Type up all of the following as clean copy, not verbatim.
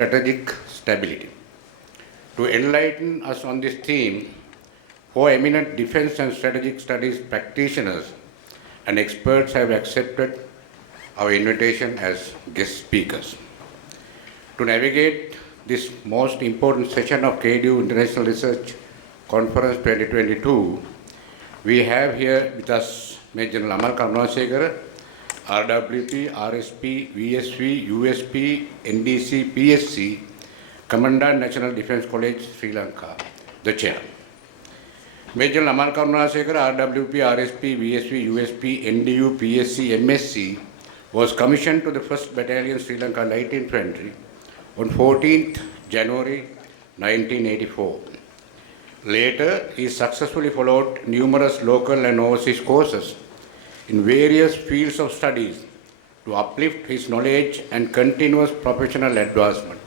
strategic stability. To enlighten us on this theme, four eminent defense and strategic studies practitioners and experts have accepted our invitation as guest speakers. To navigate this most important session of KDU International Research Conference 2022, we have here with us Major General Amal Karunasekera, RWP, RSP, VSV, USP, NDC, PSC, Commandant National Defence College, Sri Lanka, the Chair. Major General Amal Karunasekera, RWP, RSP, VSV, USP, NDU, PSC, M.Sc. was commissioned to the 1st Battalion Sri Lanka Light Infantry on 14th January 1984. Later, he successfully followed numerous local and overseas courses in various fields of studies to uplift his knowledge and continuous professional advancement.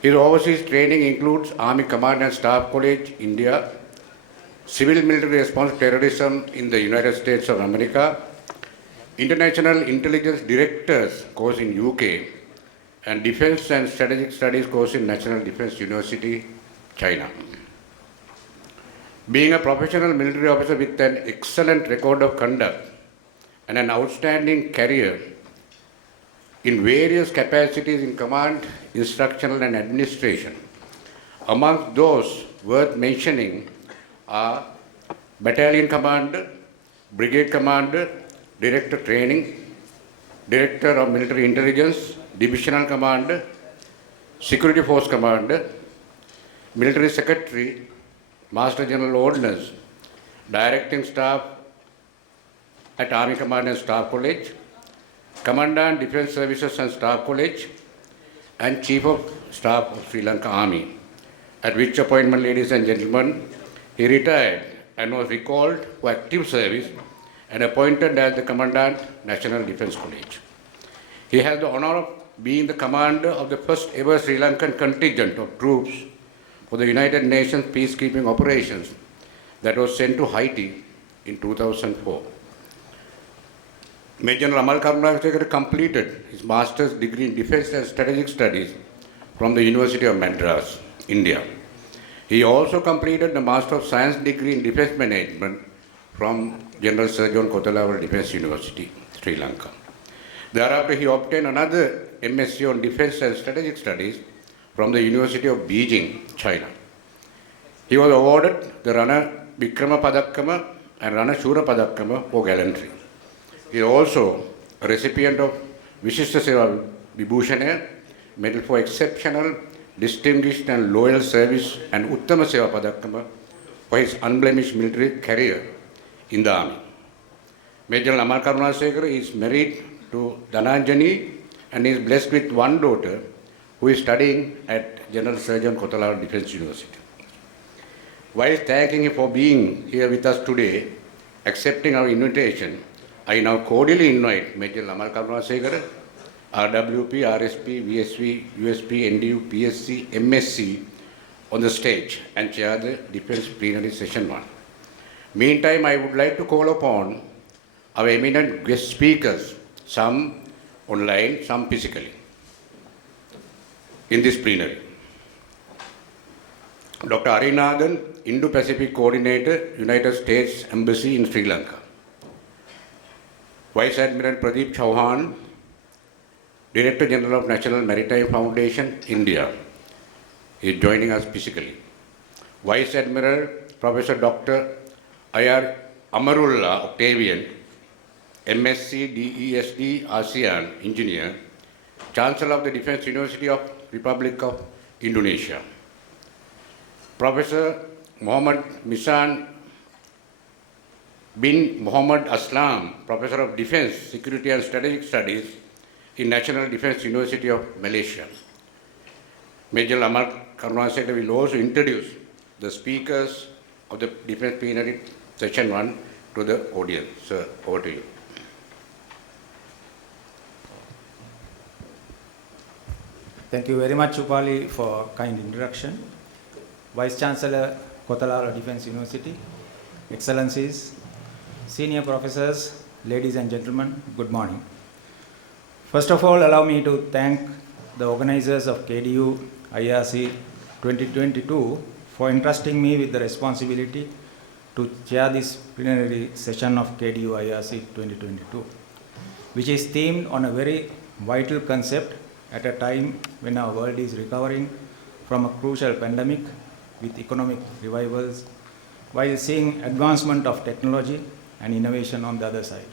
His overseas training includes Army Command and Staff College, India, Civil Military Response to Terrorism in the United States of America, International Intelligence Directors course in UK, and Defense and Strategic Studies course in National Defense University, China. Being a professional military officer with an excellent record of conduct and an outstanding career in various capacities in command, instructional and administration, among those worth mentioning are Battalion Commander, Brigade Commander, Director Training, Director of Military Intelligence, Divisional Commander, Security Force Commander, Military Secretary, Master General Ordnance, Directing Staff at Army Command and Staff College, Commandant Defence Services and Staff College, and Chief of Staff of Sri Lanka Army, at which appointment, ladies and gentlemen, he retired and was recalled for active service and appointed as the Commandant, National Defence College. He has the honour of being the commander of the first ever Sri Lankan contingent of troops for the United Nations peacekeeping operations that was sent to Haiti in 2004. Major General Amal Karunasekera completed his master's degree in Defence and Strategic Studies from the University of Madras, India. He also completed the Master of Science degree in Defence Management from General Sir John Kothawala Defence University, Sri Lanka. Thereafter, he obtained another M.Sc on Defence and Strategic Studies from the University of Beijing, China. He was awarded the Rana Vikrama Padakkama and Rana Shura Padakkama for gallantry. He is also a recipient of Vishishta Seva Vibhushanaya, Medal for Exceptional, Distinguished and Loyal Service, and Uttama Seva Padakkama for his unblemished military career in the Army. Major General Amal Karunasekera is married to Dhananjani and is blessed with one daughter who is studying at General Surgeon Kothawala Defence University. While thanking him for being here with us today, accepting our invitation, I now cordially invite Major General Amal Karunasekera, RWP, RSP, VSV, USP, NDU, PSC, M.Sc. on the stage and chair the Defence Plenary Session 1. Meantime, I would like to call upon our eminent guest speakers, some online, some physically, in this plenary. Dr. Ari Nathan, Indo-Pacific Coordinator, United States Embassy in Sri Lanka. Vice Admiral Pradeep Chauhan, Director General of National Maritime Foundation, India. He is joining us physically. Vice Admiral Professor Dr. Amarulla, Octavian, M.Sc, DESD, ASEAN Engineer, Chancellor of the Defence University of Republic of Indonesia. Professor Mohammad Mizan bin Mohammad Aslam, Professor of Defence, Security and Strategic Studies in National Defence University of Malaysia. Major Amal Karunasekera will also introduce the speakers of the Defence Plenary Session 1 to the audience. Sir, over to you. Thank you very much, Upali, for kind introduction. Vice Chancellor, Kothawala Defence University, Excellencies, Senior Professors, ladies and gentlemen, good morning. First of all, allow me to thank the organizers of KDU IRC 2022 for entrusting me with the responsibility to chair this plenary session of KDU IRC 2022, which is themed on a very vital concept at a time when our world is recovering from a crucial pandemic with economic revivals, while seeing advancement of technology and innovation on the other side.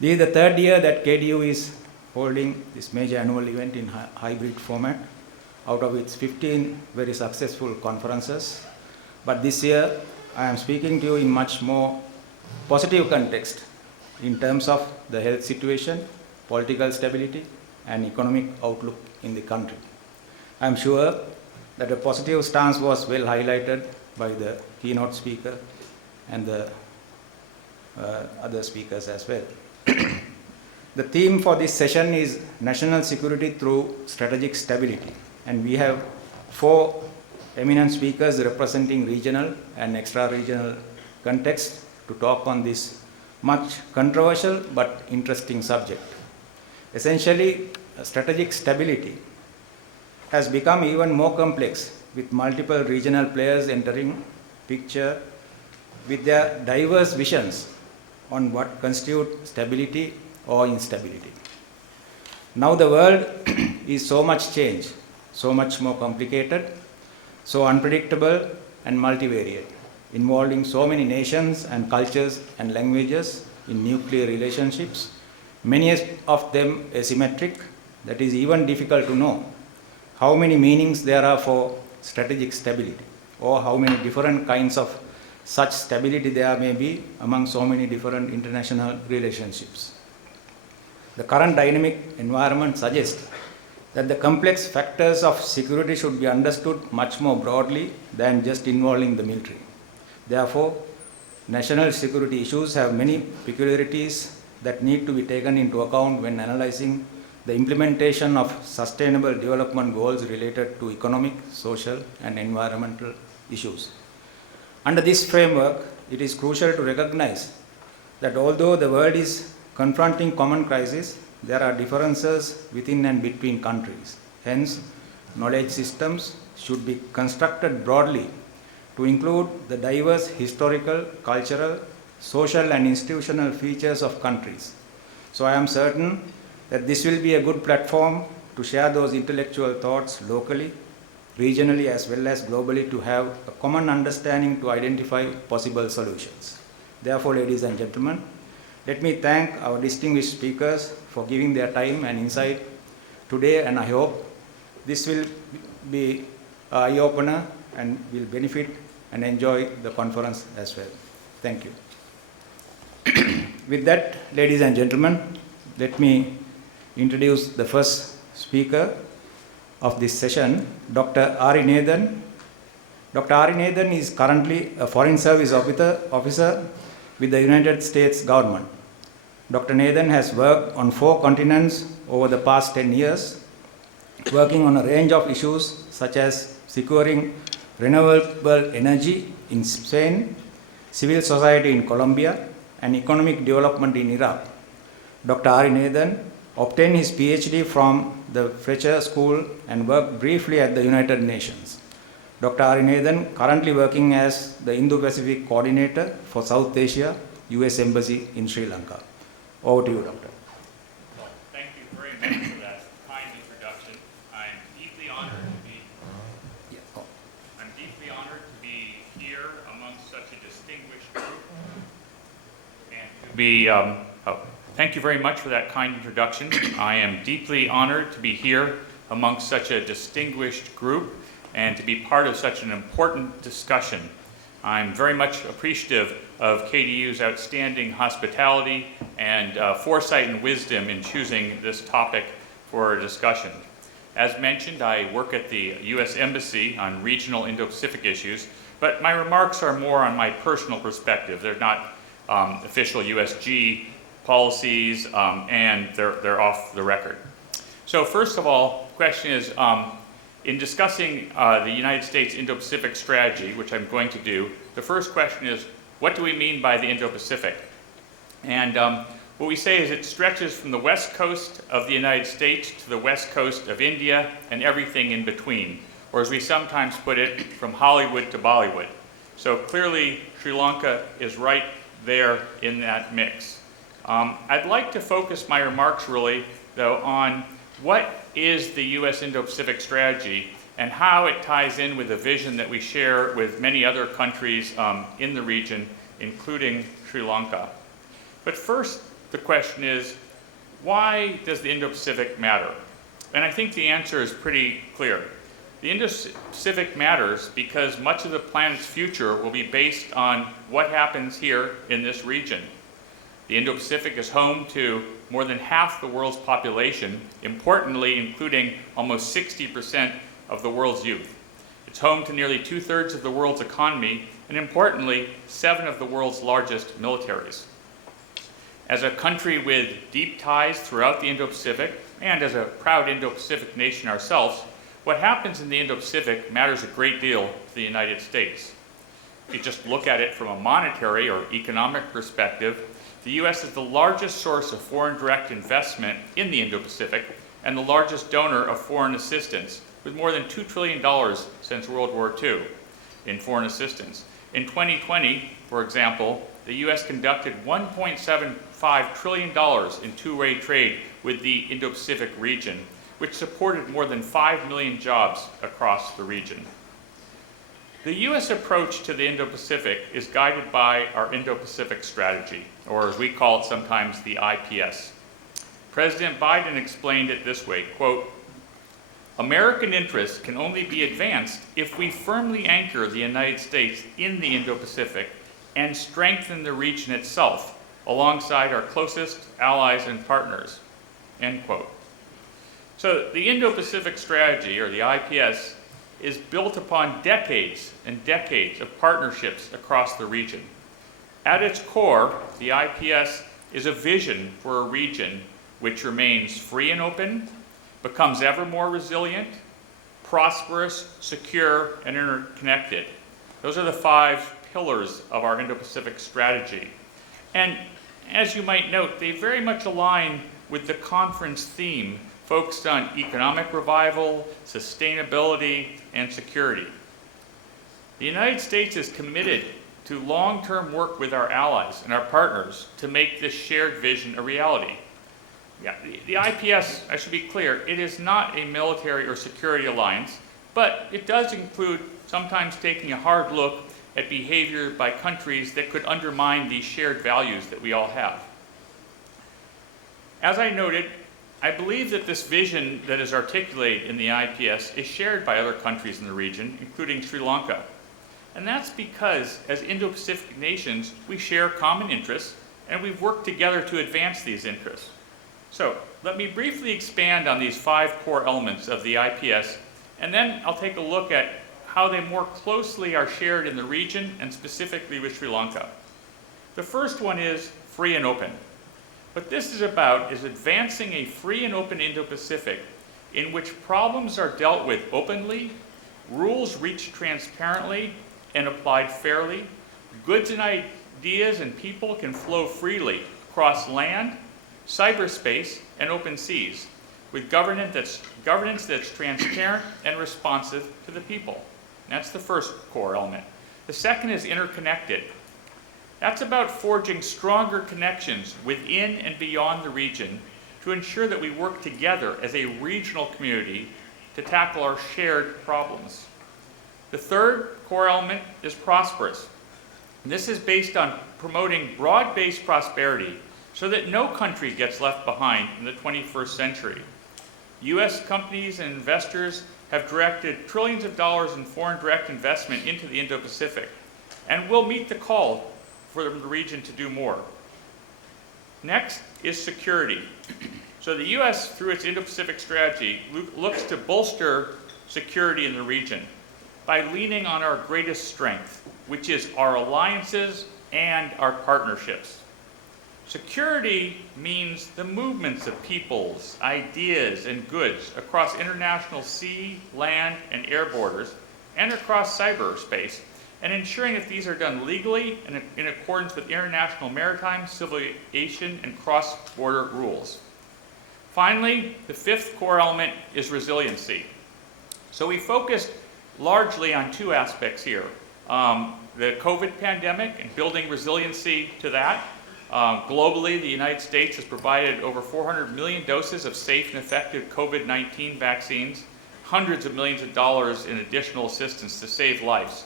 This is the third year that KDU is holding this major annual event in hybrid format, out of its 15 very successful conferences. But this year, I am speaking to you in much more positive context in terms of the health situation, political stability, and economic outlook in the country. I am sure that a positive stance was well highlighted by the keynote speaker and the other speakers as well. The theme for this session is National Security through Strategic Stability, and we have 4 eminent speakers representing regional and extra-regional context to talk on this much controversial but interesting subject. Essentially, strategic stability has become even more complex with multiple regional players entering picture with their diverse visions on what constitutes stability or instability. Now the world is so much changed, so much more complicated, so unpredictable and multivariate, involving so many nations and cultures and languages in nuclear relationships, many of them asymmetric, that is even difficult to know how many meanings there are for strategic stability, or how many different kinds of such stability there may be among so many different international relationships. The current dynamic environment suggests that the complex factors of security should be understood much more broadly than just involving the military. Therefore, national security issues have many peculiarities that need to be taken into account when analyzing the implementation of sustainable development goals related to economic, social, and environmental issues. Under this framework, it is crucial to recognize that although the world is confronting common crises, there are differences within and between countries. Hence, knowledge systems should be constructed broadly to include the diverse historical, cultural, social, and institutional features of countries. So I am certain that this will be a good platform to share those intellectual thoughts locally, regionally, as well as globally, to have a common understanding to identify possible solutions. Therefore, ladies and gentlemen, let me thank our distinguished speakers for giving their time and insight today, and I hope this will be an eye-opener and will benefit and enjoy the conference as well. Thank you. With that, ladies and gentlemen, let me introduce the first speaker of this session, Dr. Ari Nathan. Dr. Ari Nathan is currently a Foreign Service officer with the United States government. Dr. Nathan has worked on 4 continents over the past 10 years, working on a range of issues such as securing renewable energy in Spain, civil society in Colombia, and economic development in Iraq. Dr. Ari Nathan obtained his PhD from the Fletcher School and worked briefly at the United Nations. Dr. Ari Nathan currently working as the Indo-Pacific Coordinator for South Asia, US Embassy in Sri Lanka. Over to you, Doctor. Well, thank you very much for that kind introduction. I'm deeply honored to be here amongst such a distinguished group, and to be. Thank you very much for that kind introduction. I am deeply honored to be here amongst such a distinguished group and to be part of such an important discussion. I'm very much appreciative of KDU's outstanding hospitality and foresight and wisdom in choosing this topic for a discussion. As mentioned, I work at the US Embassy on regional Indo-Pacific issues, but my remarks are more on my personal perspective. They're not official USG policies, and they're off the record. So first of all, the question is, in discussing the United States Indo-Pacific strategy, which I'm going to do, the first question is, what do we mean by the Indo-Pacific? And What we say is it stretches from the west coast of the United States to the west coast of India and everything in between, or as we sometimes put it, from Hollywood to Bollywood. So clearly, Sri Lanka is right there in that mix. I'd like to focus my remarks really, though, on what is the U.S. Indo-Pacific strategy and how it ties in with a vision that we share with many other countries in the region, including Sri Lanka. But first, the question is, why does the Indo-Pacific matter? And I think the answer is pretty clear. The Indo-Pacific matters because much of the planet's future will be based on what happens here in this region. The Indo-Pacific is home to more than half the world's population, importantly including almost 60% of the world's youth. It's home to nearly 2/3 of the world's economy, and importantly, 7 of the world's largest militaries. As a country with deep ties throughout the Indo-Pacific, and as a proud Indo-Pacific nation ourselves, what happens in the Indo-Pacific matters a great deal to the United States. If you just look at it from a monetary or economic perspective, the U.S. is the largest source of foreign direct investment in the Indo-Pacific and the largest donor of foreign assistance, with more than $2 trillion since World War II in foreign assistance. In 2020, for example, the U.S. conducted $1.75 trillion in two-way trade with the Indo-Pacific region, which supported more than 5 million jobs across the region. The U.S. approach to the Indo-Pacific is guided by our Indo-Pacific strategy, or as we call it sometimes, the IPS. President Biden explained it this way, quote, "American interests can only be advanced if we firmly anchor the United States in the Indo-Pacific and strengthen the region itself alongside our closest allies and partners," end quote. So the Indo-Pacific strategy, or the IPS, is built upon decades and decades of partnerships across the region. At its core, the IPS is a vision for a region which remains free and open, becomes ever more resilient, prosperous, secure, and interconnected. Those are the 5 pillars of our Indo-Pacific strategy. And as you might note, they very much align with the conference theme focused on economic revival, sustainability, and security. The United States is committed to long-term work with our allies and our partners to make this shared vision a reality. Yeah, the IPS, I should be clear, it is not a military or security alliance, but it does include sometimes taking a hard look at behavior by countries that could undermine these shared values that we all have. As I noted, I believe that this vision that is articulated in the IPS is shared by other countries in the region, including Sri Lanka. And that's because, as Indo-Pacific nations, we share common interests, and we've worked together to advance these interests. So, let me briefly expand on these 5 core elements of the IPS, and then I'll take a look at how they more closely are shared in the region, and specifically with Sri Lanka. The first one is free and open. What this is about is advancing a free and open Indo-Pacific in which problems are dealt with openly, rules reach transparently and applied fairly, goods and ideas and people can flow freely across land, cyberspace, and open seas, with governance that's transparent and responsive to the people. And that's the first core element. The second is interconnected. That's about forging stronger connections within and beyond the region to ensure that we work together as a regional community to tackle our shared problems. The third core element is prosperous. And this is based on promoting broad-based prosperity so that no country gets left behind in the 21st century. U.S. companies and investors have directed trillions of dollars in foreign direct investment into the Indo-Pacific, and will meet the call for the region to do more. Next is security. So the U.S., through its Indo-Pacific strategy, looks to bolster security in the region by leaning on our greatest strength, which is our alliances and our partnerships. Security means the movements of peoples, ideas, and goods across international sea, land, and air borders, and across cyberspace, and ensuring that these are done legally and in accordance with international maritime, civil aviation, and cross-border rules. Finally, the fifth core element is resiliency. So we focused largely on two aspects here. The COVID pandemic and building resiliency to that. Globally, the United States has provided over 400 million doses of safe and effective COVID-19 vaccines, hundreds of millions of dollars in additional assistance to save lives.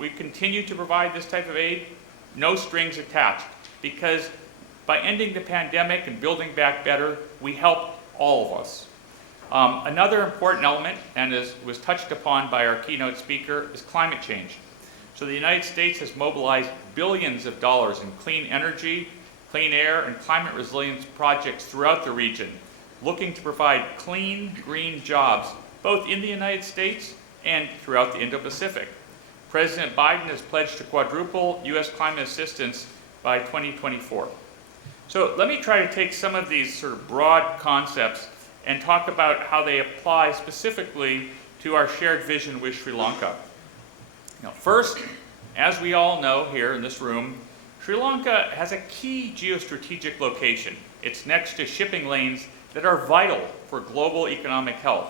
We continue to provide this type of aid, no strings attached, because by ending the pandemic and building back better, we help all of us. Another important element, and as was touched upon by our keynote speaker, is climate change. So the United States has mobilized billions of dollars in clean energy, clean air, and climate resilience projects throughout the region, looking to provide clean, green jobs, both in the United States and throughout the Indo-Pacific. President Biden has pledged to quadruple U.S. climate assistance by 2024. So let me try to take some of these sort of broad concepts and talk about how they apply specifically to our shared vision with Sri Lanka. Now, first, as we all know here in this room, Sri Lanka has a key geostrategic location. It's next to shipping lanes that are vital for global economic health.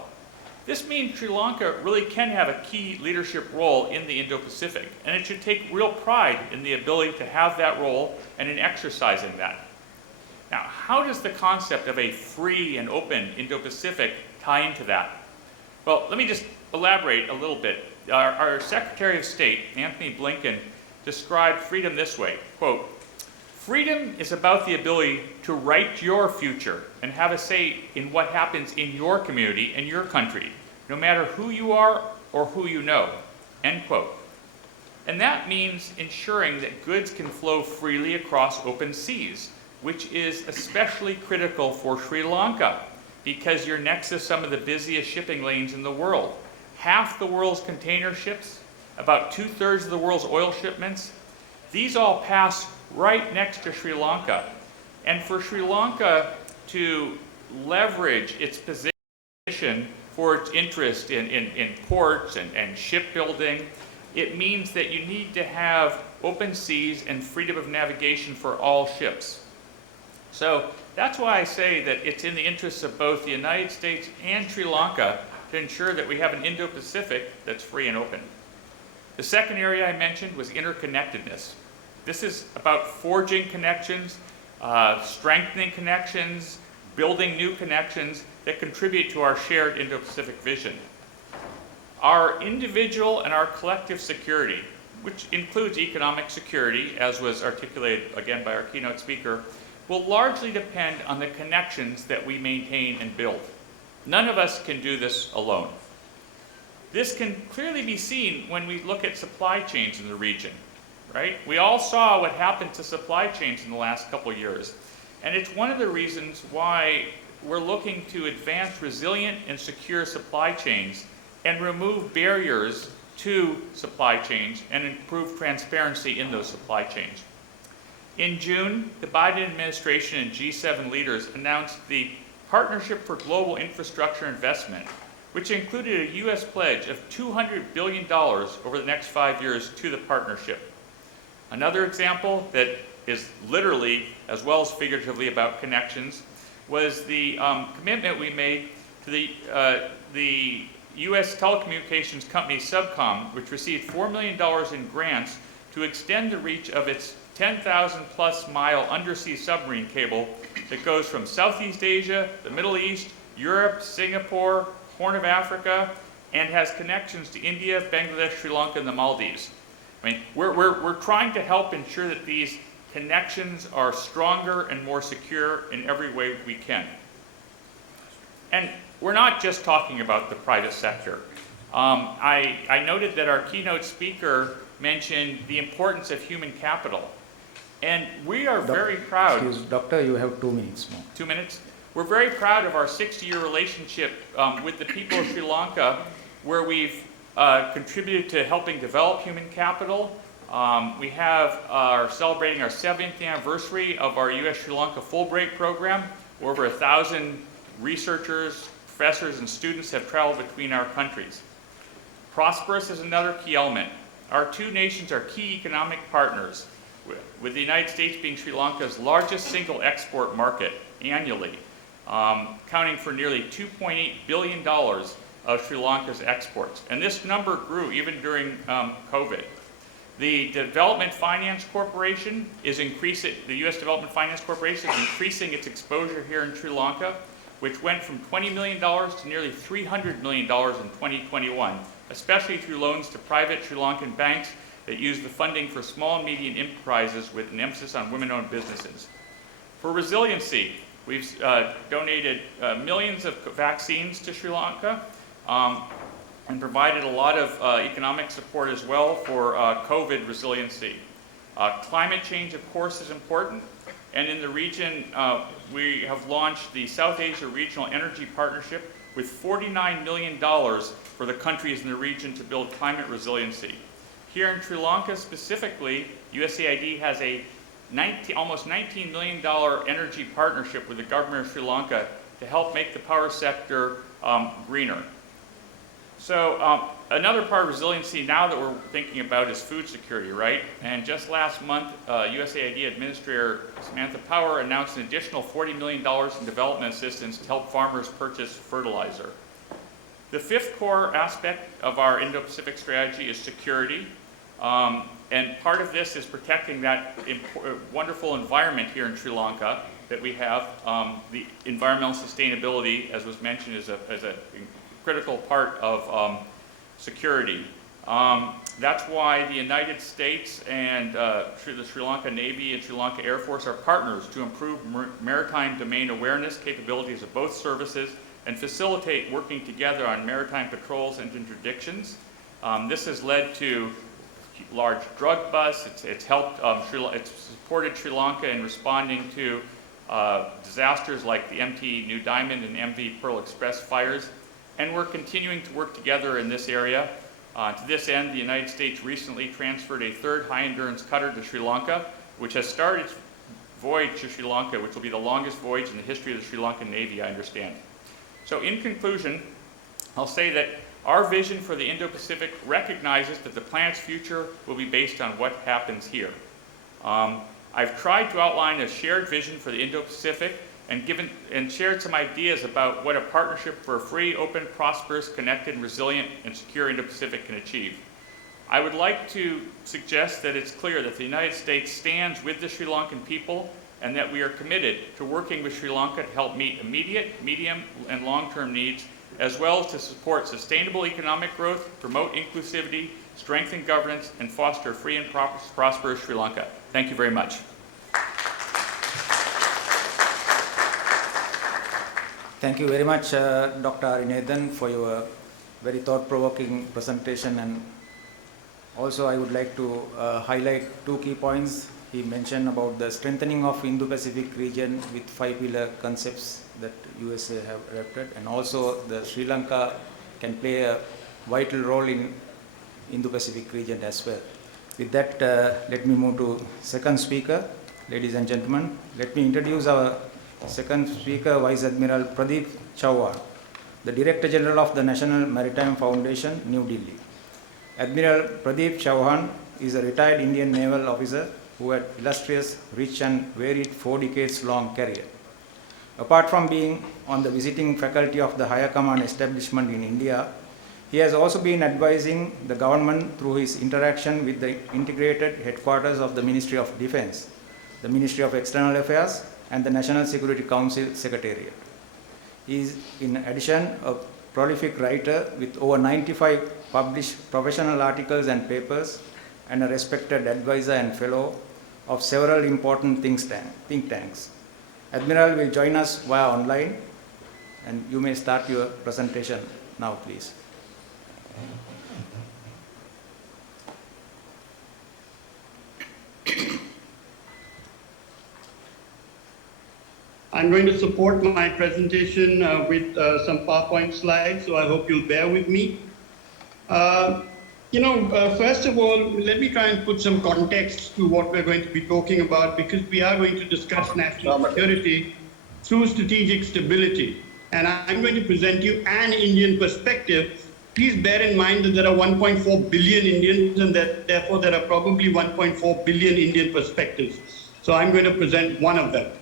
This means Sri Lanka really can have a key leadership role in the Indo-Pacific, and it should take real pride in the ability to have that role and in exercising that. Now, how does the concept of a free and open Indo-Pacific tie into that? Well, let me just elaborate a little bit. Our Secretary of State, Antony Blinken, described freedom this way, quote, "Freedom is about the ability to write your future and have a say in what happens in your community and your country, no matter who you are or who you know," end quote. And that means ensuring that goods can flow freely across open seas, which is especially critical for Sri Lanka because you're next to some of the busiest shipping lanes in the world. Half the world's container ships, about 2/3 of the world's oil shipments, these all pass right next to Sri Lanka. And for Sri Lanka to leverage its position for its interest in ports and shipbuilding, it means that you need to have open seas and freedom of navigation for all ships. So that's why I say that it's in the interests of both the United States and Sri Lanka to ensure that we have an Indo-Pacific that's free and open. The second area I mentioned was interconnectedness. This is about forging connections, strengthening connections, building new connections that contribute to our shared Indo-Pacific vision. Our individual and our collective security, which includes economic security, as was articulated again by our keynote speaker, will largely depend on the connections that we maintain and build. None of us can do this alone. This can clearly be seen when we look at supply chains in the region, right? We all saw what happened to supply chains in the last couple of years. And it's one of the reasons why we're looking to advance resilient and secure supply chains and remove barriers to supply chains and improve transparency in those supply chains. In June, the Biden administration and G7 leaders announced the Partnership for Global Infrastructure Investment, which included a U.S. pledge of $200 billion over the next 5 years to the partnership. Another example that is literally as well as figuratively about connections was the commitment we made to the U.S. telecommunications company Subcom, which received $4 million in grants to extend the reach of its 10,000 plus mile undersea submarine cable that goes from Southeast Asia, the Middle East, Europe, Singapore, Horn of Africa, and has connections to India, Bangladesh, Sri Lanka, and the Maldives. I mean, we're trying to help ensure that these connections are stronger and more secure in every way we can. And we're not just talking about the private sector. I noted that our keynote speaker mentioned the importance of human capital. And we are very proud. Excuse, Doctor, you have 2 minutes more. 2 minutes? We're very proud of our 60-year relationship with the people of Sri Lanka, where we've contributed to helping develop human capital. We are celebrating our 70th anniversary of our U.S. Sri Lanka Fulbright program, where over 1,000 researchers, professors, and students have traveled between our countries. Prosperous is another key element. our two nations are key economic partners, with the United States being Sri Lanka's largest single export market annually, accounting for nearly $2.8 billion of Sri Lanka's exports. And this number grew even during COVID. The Development Finance Corporation is increasing, the U.S. Development Finance Corporation is increasing its exposure here in Sri Lanka, which went from $20 million to nearly $300 million in 2021, especially through loans to private Sri Lankan banks that use the funding for small and medium enterprises with an emphasis on women-owned businesses. For resiliency, we've donated millions of vaccines to Sri Lanka and provided a lot of economic support as well for COVID resiliency. Climate change, of course, is important. And in the region, we have launched the South Asia Regional Energy Partnership with $49 million for the countries in the region to build climate resiliency. Here in Sri Lanka specifically, USAID has a almost $19 million energy partnership with the government of Sri Lanka to help make the power sector greener. So another part of resiliency now that we're thinking about is food security, right? And just last month, USAID Administrator Samantha Power announced an additional $40 million in development assistance to help farmers purchase fertilizer. The fifth core aspect of our Indo-Pacific strategy is security. And part of this is protecting that wonderful environment here in Sri Lanka that we have. The environmental sustainability, as was mentioned, is a critical part of security. That's why the United States and the Sri Lanka Navy and Sri Lanka Air Force are partners to improve maritime domain awareness capabilities of both services and facilitate working together on maritime patrols and interdictions. This has led to large drug busts. It's helped, it's supported Sri Lanka in responding to disasters like the MT New Diamond and MV Pearl Express fires. And we're continuing to work together in this area. To this end, the United States recently transferred a third high-endurance cutter to Sri Lanka, which has started its voyage to Sri Lanka, which will be the longest voyage in the history of the Sri Lankan Navy, I understand. So in conclusion, I'll say that our vision for the Indo-Pacific recognizes that the planet's future will be based on what happens here. I've tried to outline a shared vision for the Indo-Pacific and shared some ideas about what a partnership for a free, open, prosperous, connected, resilient, and secure Indo-Pacific can achieve. I would like to suggest that it's clear that the United States stands with the Sri Lankan people and that we are committed to working with Sri Lanka to help meet immediate, medium, and long-term needs, as well as to support sustainable economic growth, promote inclusivity, strengthen governance, and foster free and prosperous Sri Lanka. Thank you very much. Thank you very much, Dr. Ari Nathan, for your very thought-provoking presentation. And also I would like to highlight two key points. He mentioned about the strengthening of Indo-Pacific region with 5 pillar concepts that USA have adopted, and also the Sri Lanka can play a vital role in Indo-Pacific region as well. With that, let me move to second speaker. Ladies and gentlemen, let me introduce our second speaker, Vice Admiral Pradeep Chauhan, the Director General of the National Maritime Foundation, New Delhi. Admiral Pradeep Chauhan is a retired Indian naval officer who had illustrious, rich and varied 4 decades long career. Apart from being on the visiting faculty of the Higher Command establishment in India, he has also been advising the government through his interaction with the integrated headquarters of the Ministry of Defense, the Ministry of External Affairs, and the National Security Council Secretariat. He is, in addition, a prolific writer with over 95 published professional articles and papers, and a respected advisor and fellow of several important think tanks. Admiral will join us via online, and you may start your presentation now, please. I'm going to support my presentation with some PowerPoint slides, so I hope you'll bear with me. First of all, let me try and put some context to what we're going to be talking about, because we are going to discuss national security through strategic stability. And I'm going to present you an Indian perspective please bear in mind that there are 1.4 billion Indians and that therefore there are probably 1.4 billion Indian perspectives. So I'm going to present one of them.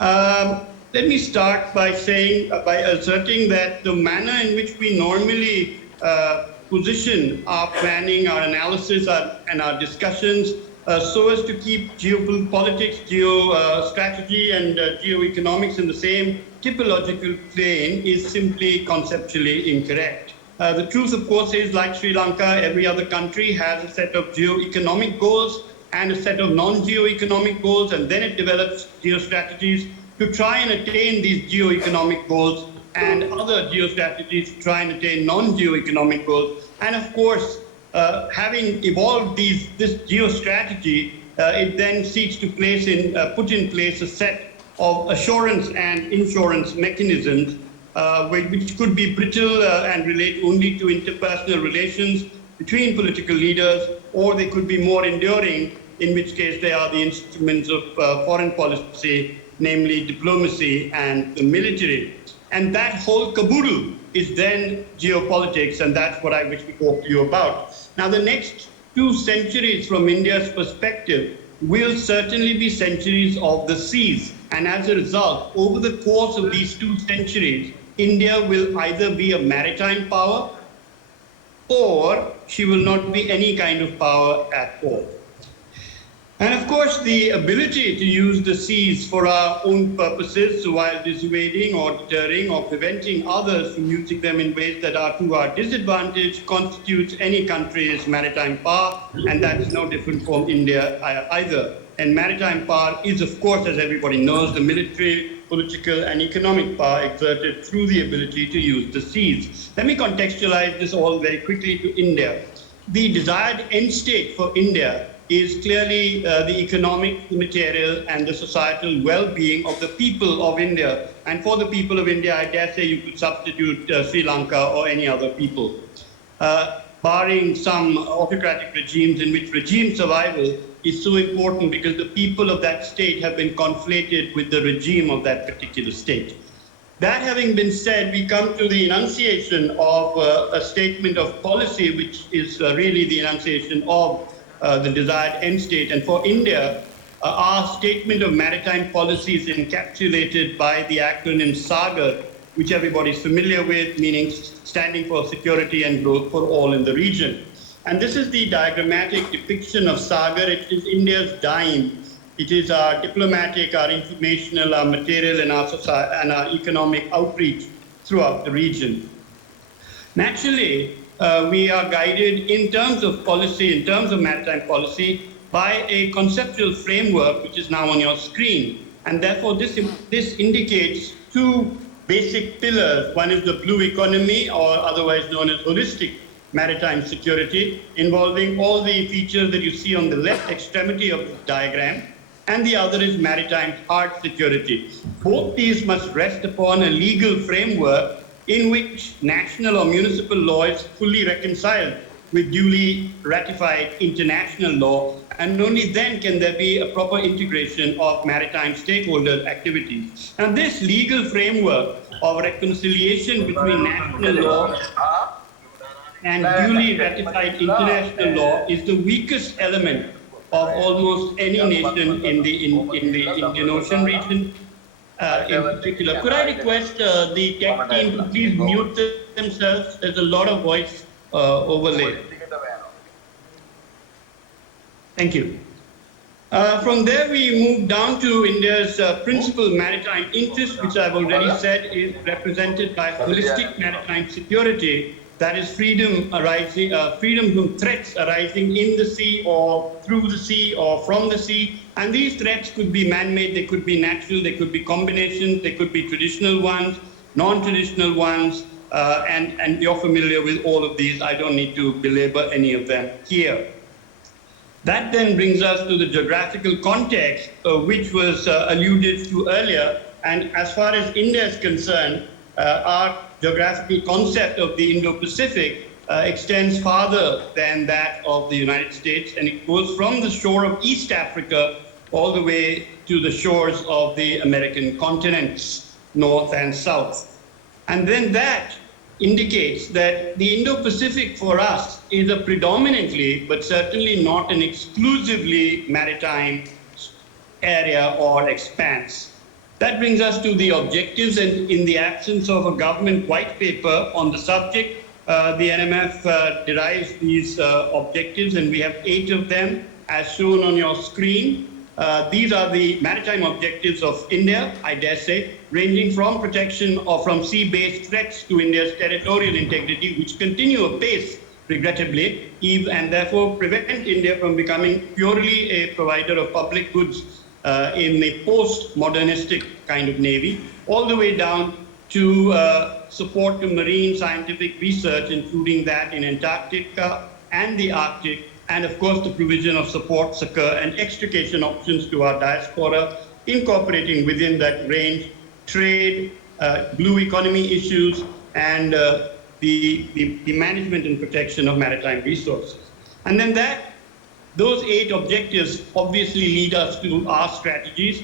Let me start by asserting that the manner in which we normally position our planning, our analysis, and our discussions so as to keep geopolitics, geostrategy, and geoeconomics in the same typological plane is simply conceptually incorrect. The truth, of course, is like Sri Lanka, every other country has a set of geoeconomic goals and a set of non-geoeconomic goals, and then it develops geostrategies to try and attain these geoeconomic goals and other geostrategies to try and attain non-geoeconomic goals. And of course, having evolved this geostrategy, it then seeks to put in place a set of assurance and insurance mechanisms which could be brittle and relate only to interpersonal relations between political leaders, or they could be more enduring, in which case they are the instruments of foreign policy, namely diplomacy and the military. And that whole caboodle is then geopolitics, and that's what I wish to talk to you about. Now, the next 2 centuries from India's perspective will certainly be centuries of the seas. And as a result, over the course of these 2 centuries, India will either be a maritime power or she will not be any kind of power at all. And of course, the ability to use the seas for our own purposes, while dissuading or deterring or preventing others from using them in ways that are to our disadvantage, constitutes any country's maritime power, and that's no different from India either. And maritime power is, of course, as everybody knows, the military, political, and economic power exerted through the ability to use the seas. Let me contextualize this all very quickly to India. The desired end state for India is clearly the economic, material, and the societal well-being of the people of India. And for the people of India, I dare say you could substitute Sri Lanka or any other people. Barring some autocratic regimes in which regime survival is so important because the people of that state have been conflated with the regime of that particular state. That having been said, we come to the enunciation of a statement of policy, which is really the enunciation of the desired end state. And for India, our statement of maritime policy is encapsulated by the acronym SAGAR, which everybody's familiar with, meaning standing for security and growth for all in the region. And this is the diagrammatic depiction of SAGAR. It is India's dime. It is our diplomatic, our informational, our material, and our society, and our economic outreach throughout the region. Naturally, we are guided in terms of policy, in terms of maritime policy, by a conceptual framework which is now on your screen. And therefore, this indicates 2 basic pillars. One is the blue economy, or otherwise known as holistic maritime security, involving all the features that you see on the left extremity of the diagram. And the other is maritime hard security. Both these must rest upon a legal framework in which national or municipal law is fully reconciled with duly ratified international law, and only then can there be a proper integration of maritime stakeholder activities. And this legal framework of reconciliation between national law and duly ratified international law is the weakest element of almost any nation in the Indian Ocean region. In particular, could I request the tech team to please mute themselves? There's a lot of voice overlay. Thank you. From there, we move down to India's principal maritime interest, which I've already said is represented by holistic maritime security. That is freedom from threats arising in the sea or through the sea or from the sea. And these threats could be man-made, they could be natural, they could be combinations, they could be traditional ones, non-traditional ones, and you're familiar with all of these. I don't need to belabor any of them here. That then brings us to the geographical context, which was alluded to earlier. And as far as India is concerned, our geographical concept of the Indo-Pacific extends farther than that of the United States, and it goes from the shore of East Africa all the way to the shores of the American continents, north and south. And then that indicates that the Indo-Pacific for us is a predominantly, but certainly not an exclusively maritime area or expanse. That brings us to the objectives, and in the absence of a government white paper on the subject, the NMF derives these objectives, and we have 8 of them as shown on your screen. These are the maritime objectives of India, I dare say, ranging from protection or from sea-based threats to India's territorial integrity, which continue apace, regrettably, and therefore prevent India from becoming purely a provider of public goods in a post-modernistic kind of navy, all the way down to support to marine scientific research, including that in Antarctica and the Arctic, and of course the provision of support, succor, and extrication options to our diaspora, incorporating within that range trade, blue economy issues, and the management and protection of maritime resources. And then those 8 objectives obviously lead us to our strategies,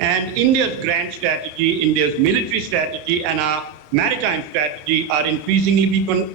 and India's grand strategy, India's military strategy, and our maritime strategy are increasingly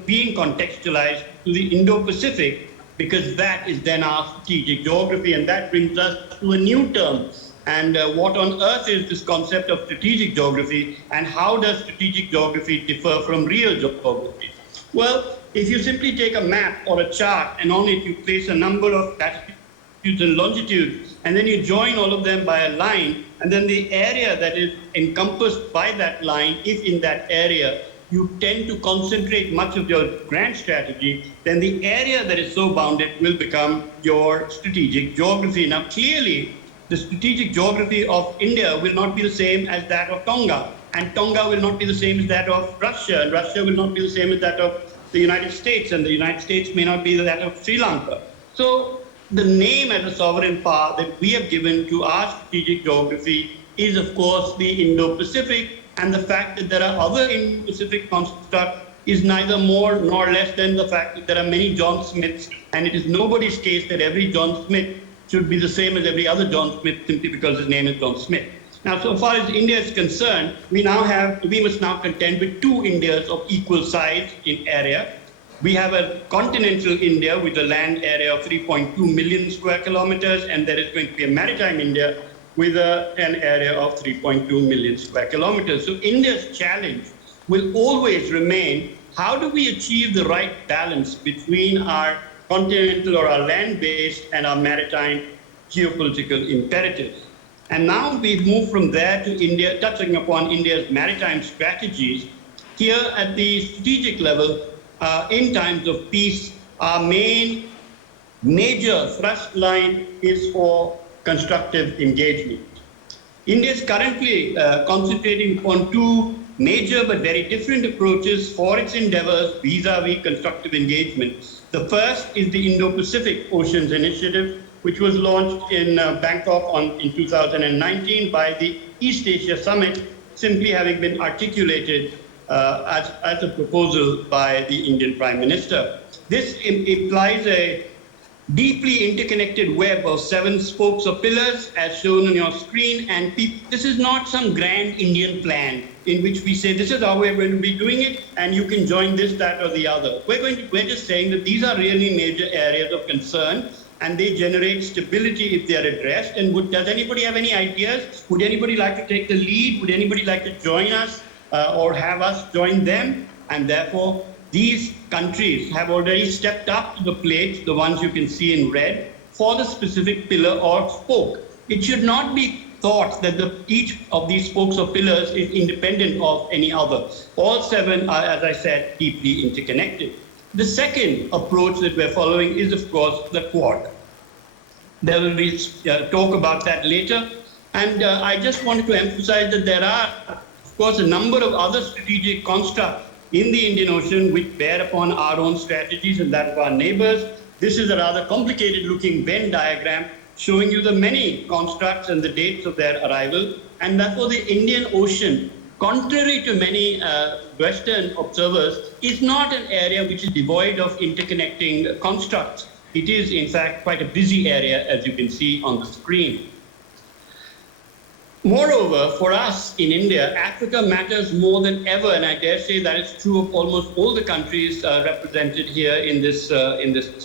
being contextualized to the Indo-Pacific, because that is then our strategic geography, and that brings us to a new term. And what on earth is this concept of strategic geography, and how does strategic geography differ from real geography? Well, if you simply take a map or a chart, and on it you place a number of latitudes and longitudes, and then you join all of them by a line, and then the area that is encompassed by that line, if in that area you tend to concentrate much of your grand strategy, then the area that is so bounded will become your strategic geography. Now, clearly, the strategic geography of India will not be the same as that of Tonga, and Tonga will not be the same as that of Russia, and Russia will not be the same as that of the United States, and the United States may not be that of Sri Lanka. So the name as a sovereign power that we have given to our strategic geography is, of course, the Indo-Pacific, and the fact that there are other Indo-Pacific constructs is neither more nor less than the fact that there are many John Smiths, and it is nobody's case that every John Smith should be the same as every other John Smith simply because his name is John Smith. Now, so far as India is concerned, we must now contend with 2 Indias of equal size in area. We have a continental India with a land area of 3.2 million square kilometers, and there is going to be a maritime India with an area of 3.2 million square kilometers. So India's challenge will always remain, how do we achieve the right balance between our continental or our land-based and our maritime geopolitical imperatives? And now we've moved from there to India, touching upon India's maritime strategies. Here at the strategic level, in times of peace, our major thrust line is for constructive engagement. India is currently concentrating on 2 major but very different approaches for its endeavors vis-a-vis constructive engagement. The first is the Indo-Pacific Oceans Initiative, which was launched in Bangkok in 2019 by the East Asia Summit, simply having been articulated as a proposal by the Indian Prime Minister. This implies a deeply interconnected web of 7 spokes or pillars, as shown on your screen, and this is not some grand Indian plan in which we say this is how we're going to be doing it, and you can join this, that, or the other. We're just saying that these are really major areas of concern, and they generate stability if they are addressed. And does anybody have any ideas? Would anybody like to take the lead? Would anybody like to join us or have us join them? And therefore, these countries have already stepped up to the plate, the ones you can see in red, for the specific pillar or spoke. It should not be thought that each of these spokes or pillars is independent of any other. All 7 are, as I said, deeply interconnected. The second approach that we're following is, of course, the Quad. There will be talk about that later. And I just wanted to emphasize that there are, of course, a number of other strategic constructs in the Indian Ocean which bear upon our own strategies and that of our neighbors. This is a rather complicated looking Venn diagram showing you the many constructs and the dates of their arrival. And therefore the Indian Ocean, contrary to many Western observers, is not an area which is devoid of interconnecting constructs. It is, in fact, quite a busy area, as you can see on the screen. Moreover, for us in India, Africa matters more than ever, and I dare say that is true of almost all the countries represented here in this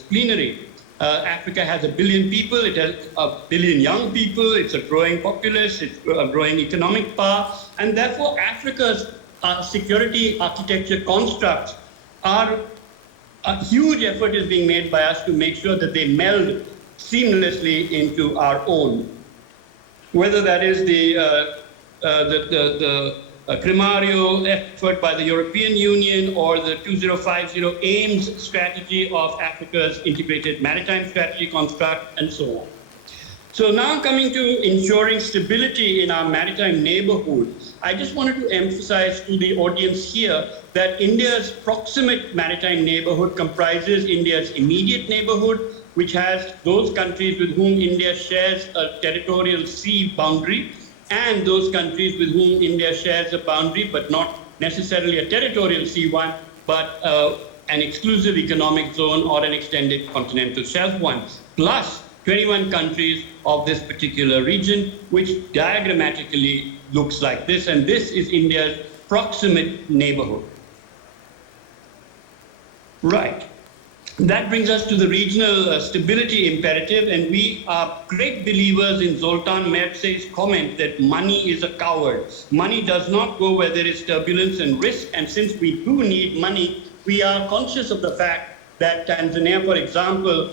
plenary. Africa has 1 billion people, it has 1 billion young people, it's a growing populace, it's a growing economic power, and therefore Africa's security architecture constructs are a huge effort is being made by us to make sure that they meld seamlessly into our own. Whether that is the Primario effort by the European Union or the 2050 aims strategy of Africa's integrated maritime strategy construct and so on. So now coming to ensuring stability in our maritime neighborhood, I just wanted to emphasize to the audience here that India's proximate maritime neighborhood comprises India's immediate neighborhood, which has those countries with whom India shares a territorial sea boundary, and those countries with whom India shares a boundary, but not necessarily a territorial sea one, but an exclusive economic zone or an extended continental shelf one, plus 21 countries of this particular region, which diagrammatically looks like this, and this is India's proximate neighborhood. Right. That brings us to the regional stability imperative, and we are great believers in Zoltan Mertz's comment that money is a coward. Money does not go where there is turbulence and risk, and since we do need money, we are conscious of the fact that Tanzania, for example,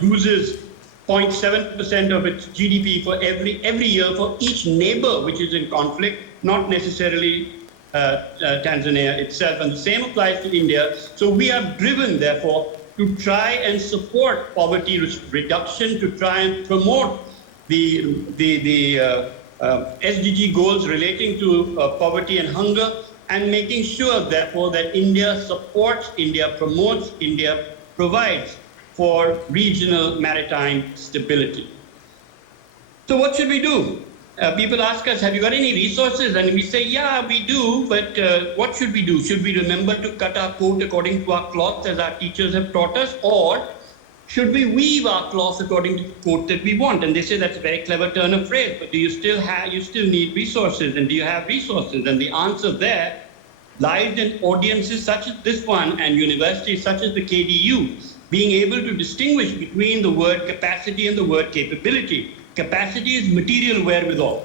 loses 0.7% of its GDP for every year for each neighbor which is in conflict, not necessarily Tanzania itself, and the same applies to India. So we are driven, therefore, to try and support poverty reduction, to try and promote the SDG goals relating to poverty and hunger, and making sure, therefore, that India supports, India promotes, India provides for regional maritime stability. So what should we do? People ask us, have you got any resources? And we say, yeah, we do, but what should we do? Should we remember to cut our coat according to our cloth as our teachers have taught us? Or should we weave our cloth according to the coat that we want? And they say that's a very clever turn of phrase, but do you still need resources, and do you have resources? And the answer there lies in audiences such as this one and universities such as the KDU being able to distinguish between the word capacity and the word capability. Capacity is material wherewithal.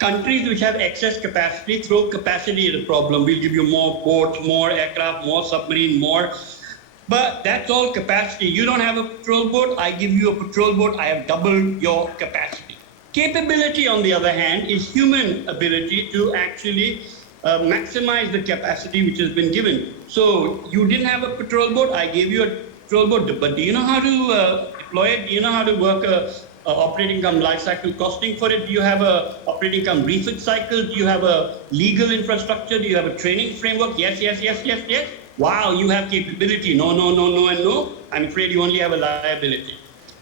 Countries which have excess capacity throw capacity at a problem. We'll give you more boats, more aircraft, more submarine, more. But that's all capacity. You don't have a patrol boat, I give you a patrol boat, I have doubled your capacity. Capability, on the other hand, is human ability to actually maximize the capacity which has been given. So you didn't have a patrol boat, I gave you a patrol boat, but do you know how to deploy it? Do you know how to work a operating income life cycle costing for it? Do you have a operating income refit cycle? Do you have a legal infrastructure? Do you have a training framework? Yes. Wow, you have capability. No, and no. I'm afraid you only have a liability.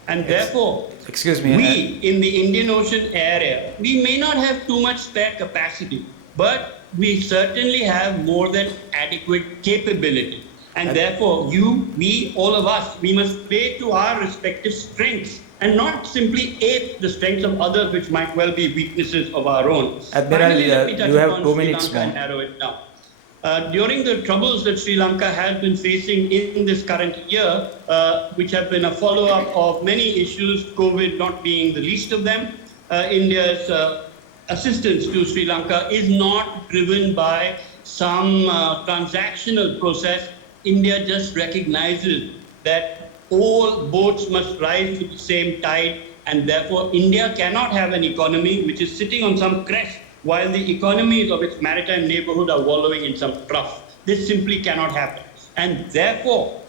And therefore, excuse me, we in the Indian Ocean area, we may not have too much spare capacity, but we certainly have more than adequate capability. And therefore, we, all of us, we must play to our respective strengths and not simply ape the strengths of others, which might well be weaknesses of our own. Admiral, you have 2 minutes more. Narrow it down. During the troubles that Sri Lanka has been facing in this current year, which have been a follow-up of many issues, COVID not being the least of them, India's assistance to Sri Lanka is not driven by some transactional process. India just recognizes that all boats must rise to the same tide, and therefore India cannot have an economy which is sitting on some crest while the economies of its maritime neighborhood are wallowing in some trough. This simply cannot happen. And therefore,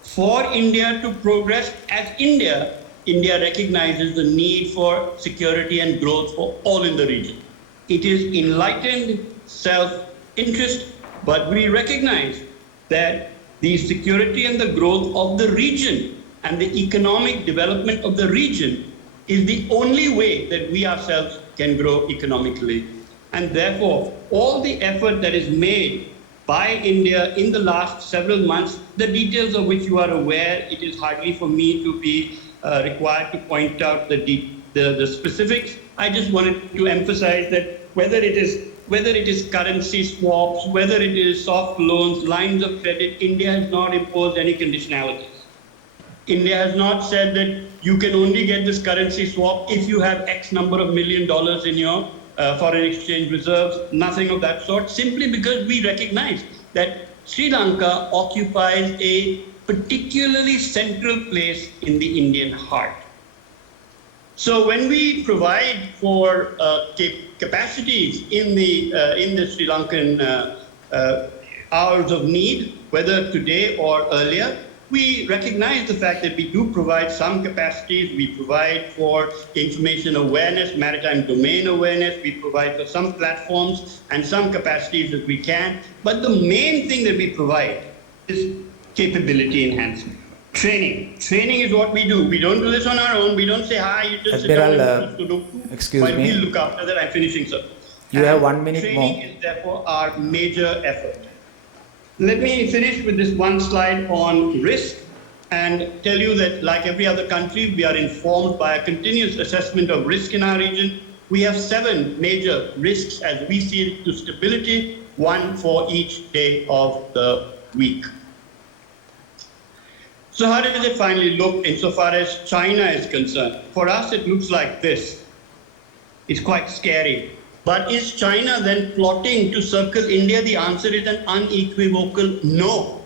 for India to progress as India, India recognizes the need for security and growth for all in the region. It is enlightened self-interest, but we recognize that the security and the growth of the region and the economic development of the region is the only way that we ourselves can grow economically. And therefore, all the effort that is made by India in the last several months, the details of which you are aware, it is hardly for me to be required to point out the specifics, I just wanted to emphasize that whether it is currency swaps, whether it is soft loans, lines of credit, India has not imposed any conditionalities. India has not said that you can only get this currency swap if you have X number of $1 million in your foreign exchange reserves, nothing of that sort, simply because we recognize that Sri Lanka occupies a particularly central place in the Indian heart. So when we provide for capacities in the Sri Lankan hours of need, whether today or earlier, we recognize the fact that we do provide some capacities. We provide for information awareness, maritime domain awareness. We provide for some platforms and some capacities that we can. But the main thing that we provide is capability enhancement. Training. Training is what we do. We don't do this on our own. We don't say, hi, you just Admiral, sit down and excuse while me. we look after that. I'm finishing, sir. You have 1 minute training more. is therefore our major effort. Let me finish with this one slide on risk and tell you that like every other country, we are informed by a continuous assessment of risk in our region. We have 7 major risks as we see it to stability, 1 for each day of the week. So how does it finally look insofar as China is concerned? For us, it looks like this. It's quite scary. But is China then plotting to circle India? The answer is an unequivocal no.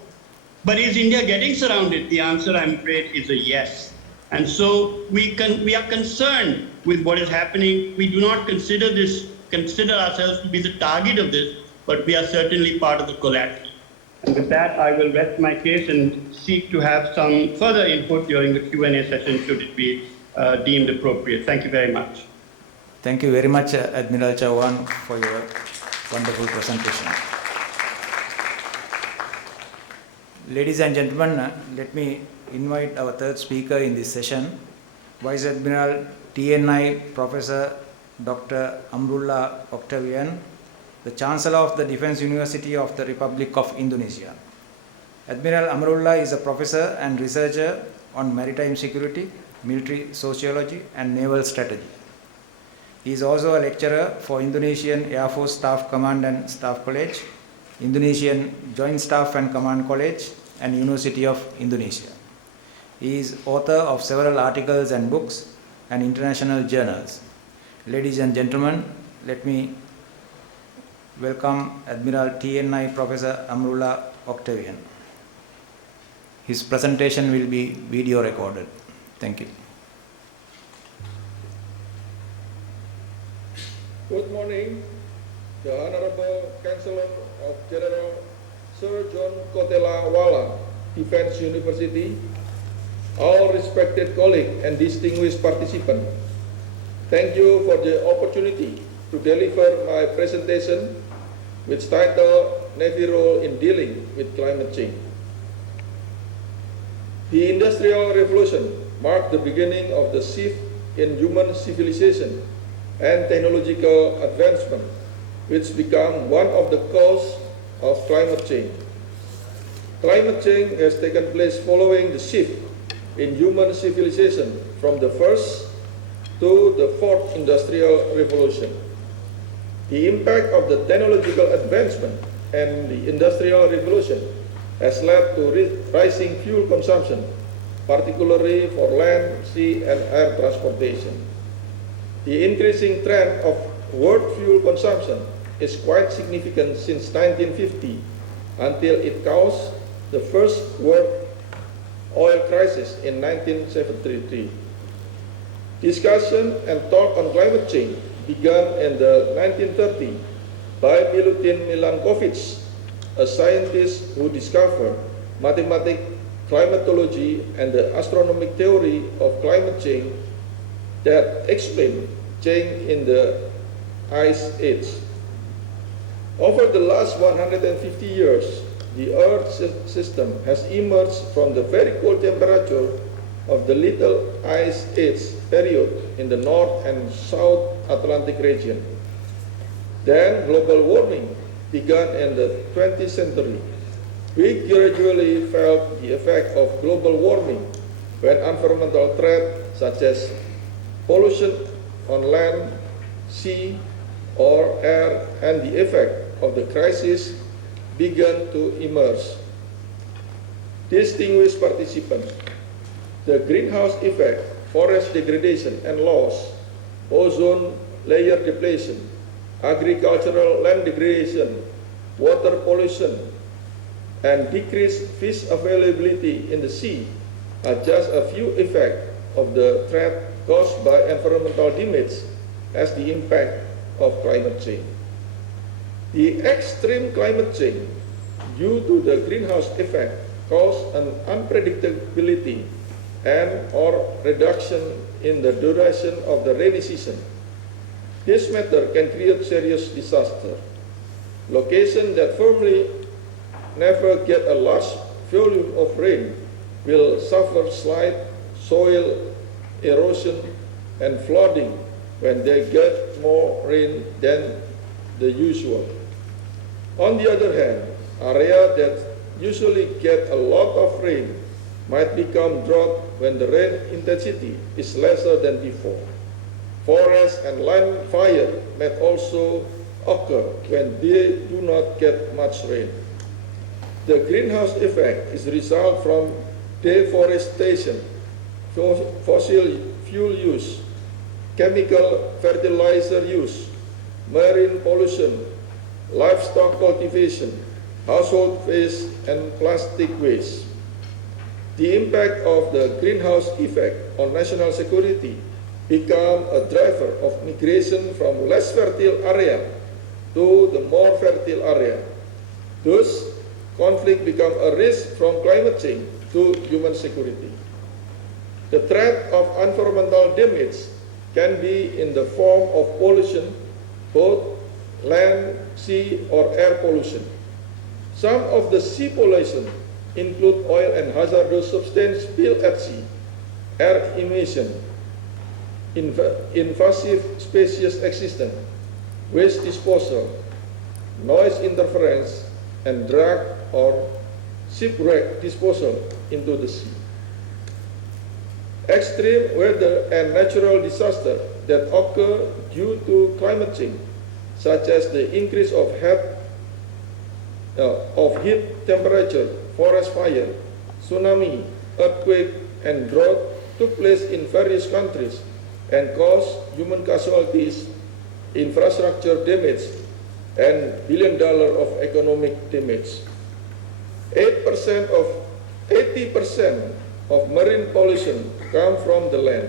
But is India getting surrounded? The answer, I'm afraid, is a yes. And so we are concerned with what is happening. We do not consider ourselves to be the target of this, but we are certainly part of the collateral. And with that, I will rest my case and seek to have some further input during the Q&A session should it be deemed appropriate. Thank you very much. Thank you very much, Admiral Chauhan, for your wonderful presentation. Ladies and gentlemen, let me invite our third speaker in this session, Vice Admiral TNI Professor Dr. Amarulla Octavian, the Chancellor of the Defence University of the Republic of Indonesia. Admiral Amarulla is a professor and researcher on maritime security, military sociology, and naval strategy. He is also a lecturer for Indonesian Air Force Staff Commandant Staff College, Indonesian Joint Staff and Command College, and University of Indonesia. He is author of several articles and books and international journals. Ladies and gentlemen, let me welcome Admiral TNI Professor Amarulla Octavian. His presentation will be video recorded. Thank you. Good morning, the Honorable Chancellor of General Sir John Kotela Wala, Defense University, all respected colleagues and distinguished participants. Thank you for the opportunity to deliver my presentation, which titled Navy Role in Dealing with Climate Change. The Industrial Revolution marked the beginning of the shift in human civilization and technological advancement, which become one of the causes of climate change. Climate change has taken place following the shift in human civilization from the first to the fourth industrial revolution. The impact of the technological advancement and the industrial revolution has led to rising fuel consumption, particularly for land, sea, and air transportation. The increasing trend of world fuel consumption is quite significant since 1950 until it caused the first world oil crisis in 1973. Discussion and talk on climate change began in the 1930s by Milutin Milankovitch, a scientist who discovered mathematical climatology and the astronomical theory of climate change that explain change in the ice age. Over the last 150 years, the Earth system has emerged from the very cold temperature of the Little Ice Age period in the North and South Atlantic region. Then global warming began in the 20th century. We gradually felt the effect of global warming when environmental threats such as pollution on land, sea, or air, and the effect of the crisis began to emerge. Distinguished participants, the greenhouse effect, forest degradation and loss, ozone layer depletion, agricultural land degradation, water pollution, and decreased fish availability in the sea are just a few effects of the threat caused by environmental damage as the impact of climate change. The extreme climate change due to the greenhouse effect cause an unpredictability and or reduction in the duration of the rainy season. This matter can create serious disaster. Locations that formerly never get a large volume of rain will suffer slight soil erosion and flooding when they get more rain than the usual. On the other hand, areas that usually get a lot of rain might become drought when the rain intensity is lesser than before. Forest and land fire may also occur when they do not get much rain. The greenhouse effect is a result from deforestation, fossil fuel use, chemical fertilizer use, marine pollution, livestock cultivation, household waste, and plastic waste. The impact of the greenhouse effect on national security become a driver of migration from less fertile area to the more fertile area. Thus, conflict become a risk from climate change to human security. The threat of environmental damage can be in the form of pollution, both land, sea, or air pollution. Some of the sea pollution include oil and hazardous substances spilled at sea, air emission, invasive species existence, waste disposal, noise interference, and drug or shipwreck disposal into the sea. Extreme weather and natural disasters that occur due to climate change, such as the increase of heat temperature, forest fire, tsunami, earthquake, and drought took place in various countries and caused human casualties, infrastructure damage, and $1 billion of economic damage. 80% of marine pollution come from the land.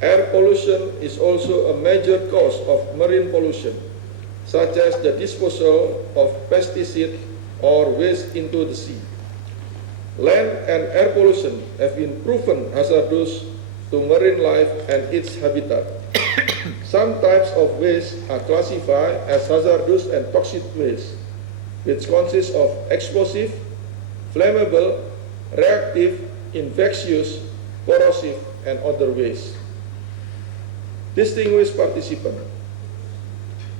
Air pollution is also a major cause of marine pollution, such as the disposal of pesticides or waste into the sea. Land and air pollution have been proven hazardous to marine life and its habitat. Some types of waste are classified as hazardous and toxic waste, which consists of explosive, flammable, reactive, infectious, corrosive, and other waste. Distinguished participants,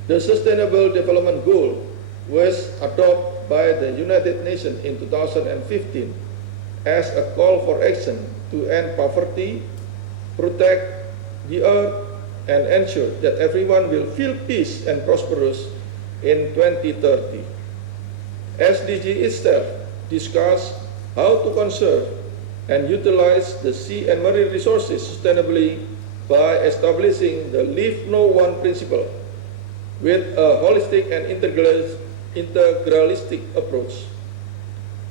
the Sustainable Development Goal was adopted by the United Nations in 2015 as a call for action to end poverty, protect the earth, and ensure that everyone will feel peace and prosperous in 2030. SDG itself discusses how to conserve and utilize the sea and marine resources sustainably by establishing the Leave No One principle with a holistic and integralistic approach.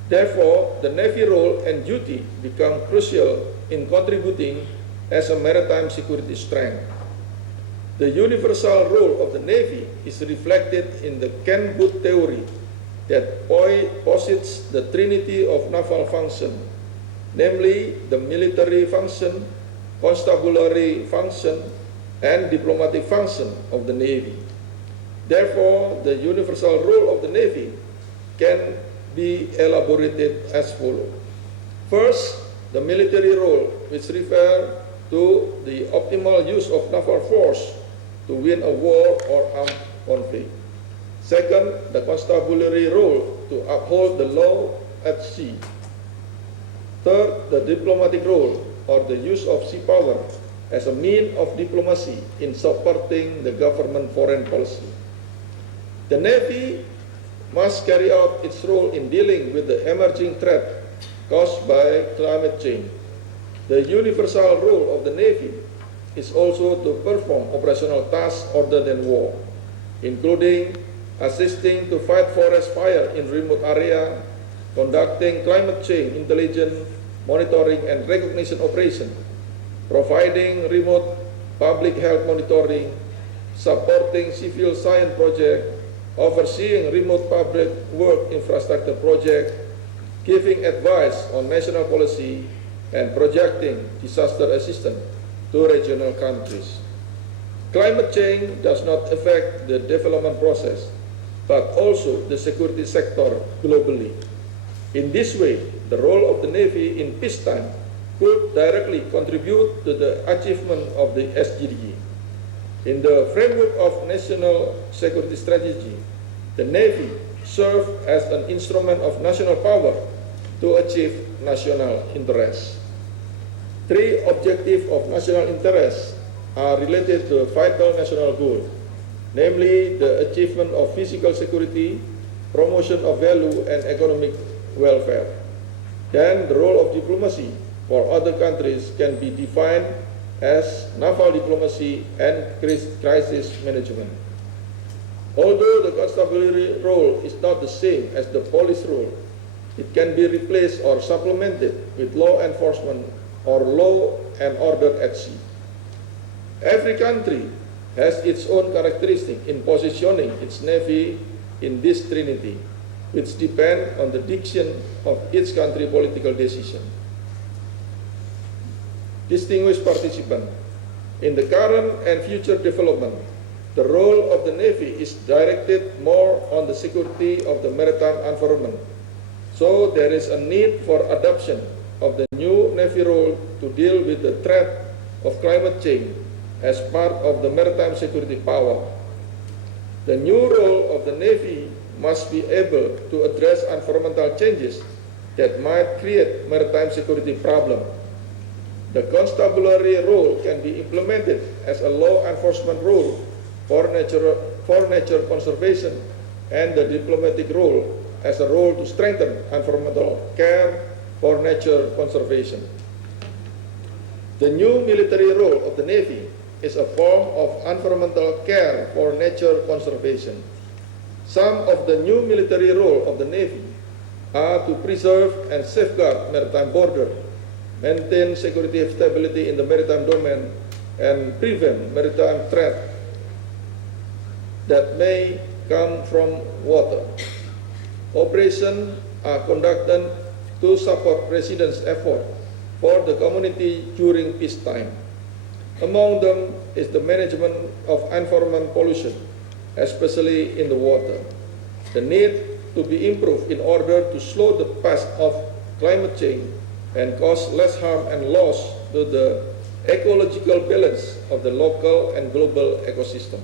Therefore, the Navy role and duty become crucial in contributing as a maritime security strength. The universal role of the Navy is reflected in the Ken-Boot theory that posits the trinity of naval function, namely the military function, constabulary function, and diplomatic function of the Navy. Therefore, the universal role of the Navy can be elaborated as follows. First, the military role, which refers to the optimal use of naval force to win a war or armed conflict. Second, the constabulary role to uphold the law at sea. Third, the diplomatic role, or the use of sea power as a means of diplomacy in supporting the government foreign policy. The Navy must carry out its role in dealing with the emerging threat caused by climate change. The universal role of the Navy is also to perform operational tasks other than war, including assisting to fight forest fire in remote area, conducting climate change intelligence monitoring and recognition operation, providing remote public health monitoring, supporting civil science project, overseeing remote public work infrastructure project, giving advice on national policy, and projecting disaster assistance to regional countries. Climate change does not affect the development process, but also the security sector globally. In this way, the role of the Navy in peacetime could directly contribute to the achievement of the SDG. In the framework of national security strategy, the Navy serves as an instrument of national power to achieve national interests. Three objectives of national interest are related to vital national goals, namely the achievement of physical security, promotion of value and economic welfare. Then the role of diplomacy for other countries can be defined as naval diplomacy and crisis management. Although the constabulary role is not the same as the police role, it can be replaced or supplemented with law enforcement or law and order at sea. Every country has its own characteristic in positioning its navy in this trinity, which depend on the diction of each country political decision. Distinguished participants, in the current and future development, the role of the Navy is directed more on the security of the maritime environment. So there is a need for adoption of the new Navy role to deal with the threat of climate change as part of the maritime security power. The new role of the Navy must be able to address environmental changes that might create maritime security problem. The constabulary role can be implemented as a law enforcement role for nature conservation, and the diplomatic role as a role to strengthen environmental care for nature conservation. The new military role of the Navy is a form of environmental care for nature conservation. Some of the new military role of the Navy are to preserve and safeguard maritime border, maintain security and stability in the maritime domain, and prevent maritime threat that may come from water. Operations are conducted to support residents' effort for the community during peacetime. Among them is the management of environment pollution, especially in the water. The need to be improved in order to slow the path of climate change and cause less harm and loss to the ecological balance of the local and global ecosystem.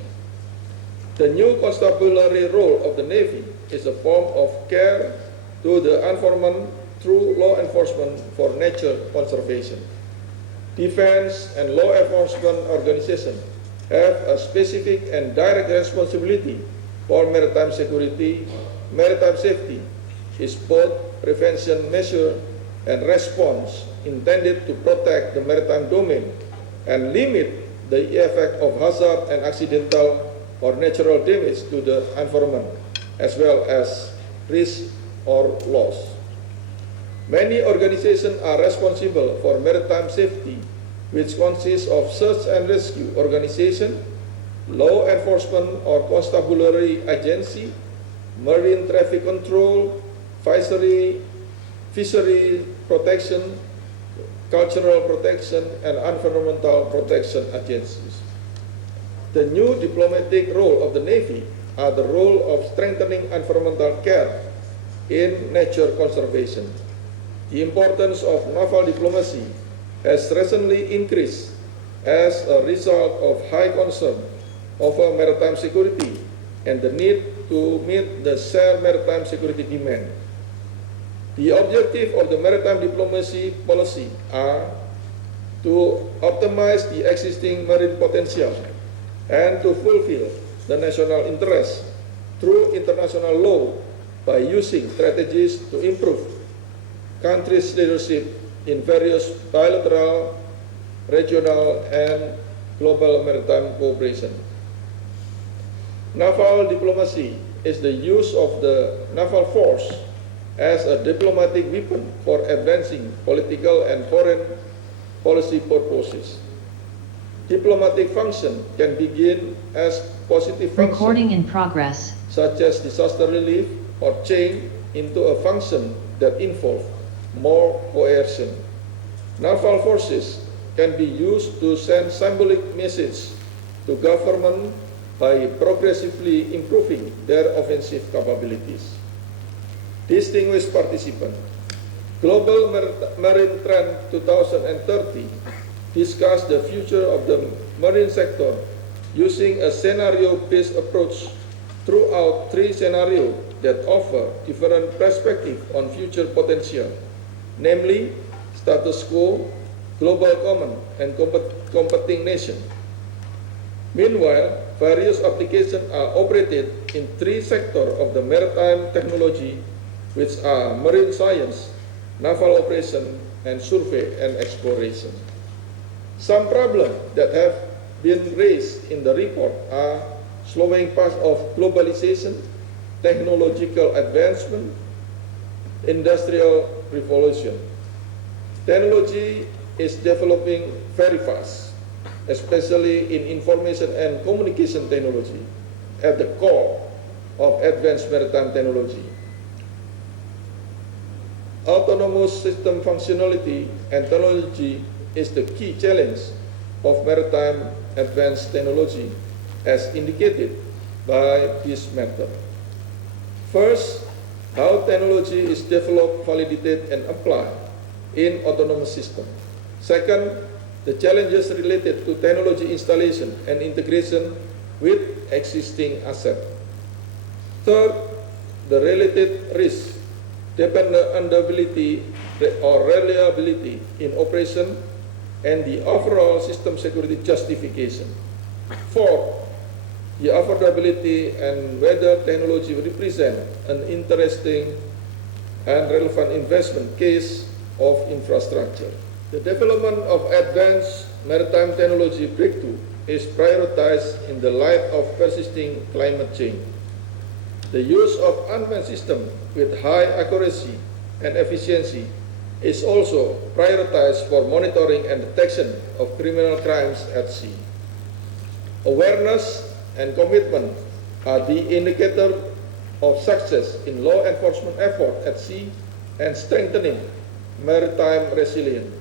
The new constabulary role of the Navy is a form of care to the environment through law enforcement for nature conservation. Defense and law enforcement organizations have a specific and direct responsibility for maritime security. Maritime safety is both prevention measure and response intended to protect the maritime domain and limit the effect of hazard and accidental or natural damage to the environment, as well as risk or loss. Many organizations are responsible for maritime safety, which consists of search and rescue organization, law enforcement or constabulary agency, marine traffic control, fishery protection, cultural protection, and environmental protection agencies. The new diplomatic role of the Navy are the role of strengthening environmental care in nature conservation. The importance of naval diplomacy has recently increased as a result of high concern over maritime security and the need to meet the shared maritime security demand. The objective of the maritime diplomacy policy are to optimize the existing marine potential and to fulfill the national interest through international law by using strategies to improve countries' leadership in various bilateral, regional, and global maritime cooperation. Naval diplomacy is the use of the naval force as a diplomatic weapon for advancing political and foreign policy purposes. Diplomatic function can begin as positive function, Recording in progress. such as disaster relief, or change into a function that involves more coercion. Naval forces can be used to send symbolic messages to government by progressively improving their offensive capabilities. Distinguished participants, Global Marine Trend 2030 discussed the future of the marine sector using a scenario-based approach throughout 3 scenarios that offer different perspectives on future potential, namely status quo, global common, and competing nation. Meanwhile, various applications are operated in 3 sectors of the maritime technology, which are marine science, naval operation, and survey and exploration. Some problems that have been raised in the report are slowing path of globalization, technological advancement, industrial revolution. Technology is developing very fast, especially in information and communication technology, at the core of advanced maritime technology. Autonomous system functionality and technology is the key challenge of maritime advanced technology, as indicated by this method. First, how technology is developed, validated, and applied in autonomous system. Second, the challenges related to technology installation and integration with existing assets. Third, the related risks, dependability or reliability in operation, and the overall system security justification. Fourth, the affordability and whether technology represent an interesting and relevant investment case of infrastructure. The development of advanced maritime technology breakthrough is prioritized in the light of persisting climate change. The use of unmanned systems with high accuracy and efficiency is also prioritized for monitoring and detection of criminal crimes at sea. Awareness and commitment are the indicator of success in law enforcement effort at sea and strengthening maritime resilience.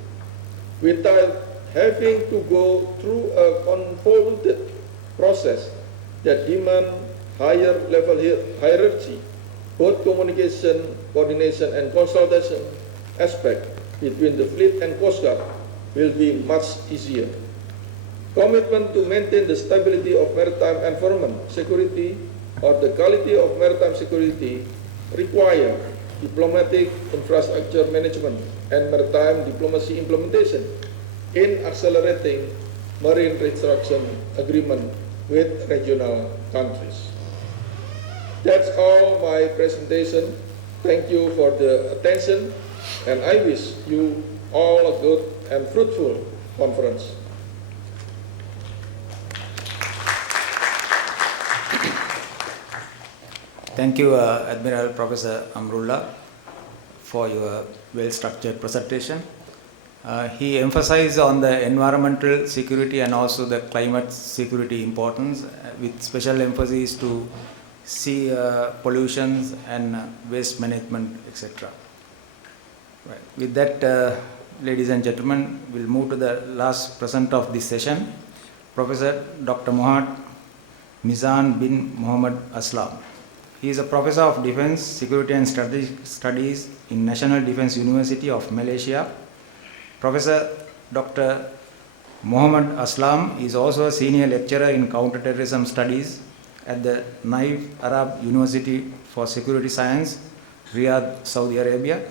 Without having to go through a convoluted process that demands higher level hierarchy, both communication, coordination, and consultation aspect between the fleet and Coast Guard will be much easier. Commitment to maintain the stability of maritime environment security or the quality of maritime security require diplomatic infrastructure management and maritime diplomacy implementation in accelerating marine reconstruction agreement with regional countries. That's all my presentation. Thank you for the attention, and I wish you all a good and fruitful conference. Thank you, Admiral Professor Amarulla, for your well-structured presentation. He emphasized on the environmental security and also the climate security importance, with special emphasis to sea pollutions and waste management, etc. Right. With that, ladies and gentlemen, we'll move to the last presenter of this session, Professor Dr. Mohd Mizan bin Mohammad Aslam. He is a Professor of Defense, Security and Strategic Studies in National Defense University of Malaysia. Professor Dr. Mohammad Aslam is also a Senior Lecturer in Counterterrorism Studies at the Naif Arab University for Security Science, Riyadh, Saudi Arabia.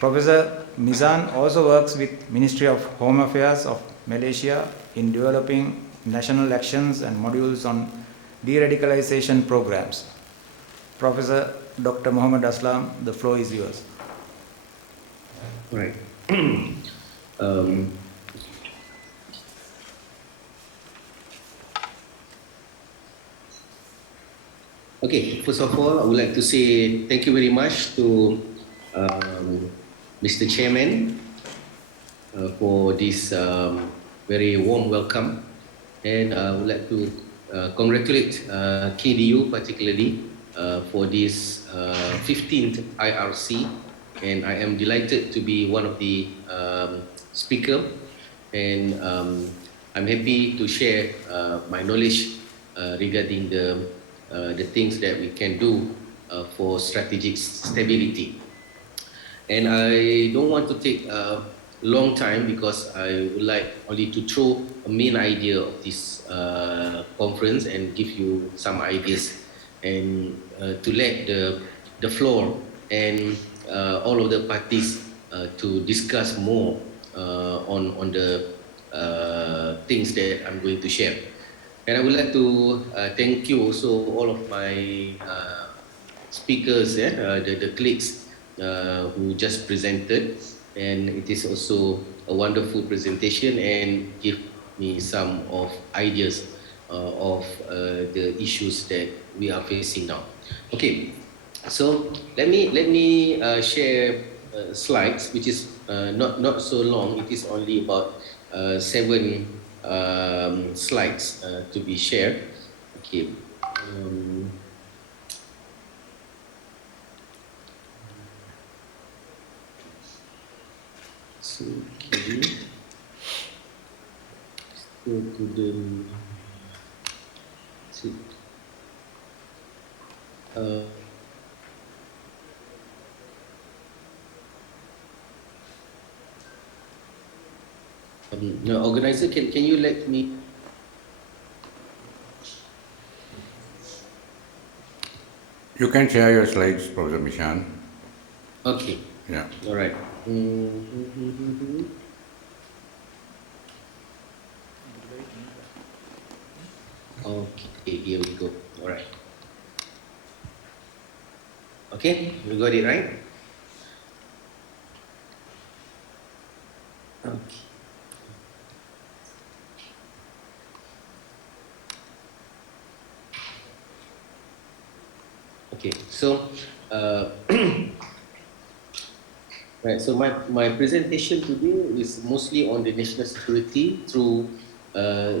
Professor Mizan also works with Ministry of Home Affairs of Malaysia in developing national actions and modules on de-radicalization programs. Professor Dr. Mohammad Aslam, the floor is yours. Right. um, okay, first of all, I would like to say thank you very much to Mr. Chairman for this very warm welcome, and I would like to congratulate KDU particularly for this 15th IRC, and I am delighted to be one of the speaker, and I'm happy to share my knowledge regarding the things that we can do for strategic stability. And I don't want to take a long time because I would like only to throw a main idea of this conference and give you some ideas, and to let the floor and all of the parties to discuss more on the things that I'm going to share. And I would like to thank you also all of my speakers, the colleagues who just presented, and it is also a wonderful presentation and give me some of ideas of the issues that we are facing now. Okay, so let me share slides, which is not so long. It is only about 7 slides to be shared. Okay. So, okay. Let's go to the no, organizer, can you let me? You can share your slides, Professor Mizan. Okay. Yeah. All right. Okay, here we go. All right. Okay, you got it right? Okay. Okay, so right, so my presentation today is mostly on the national security through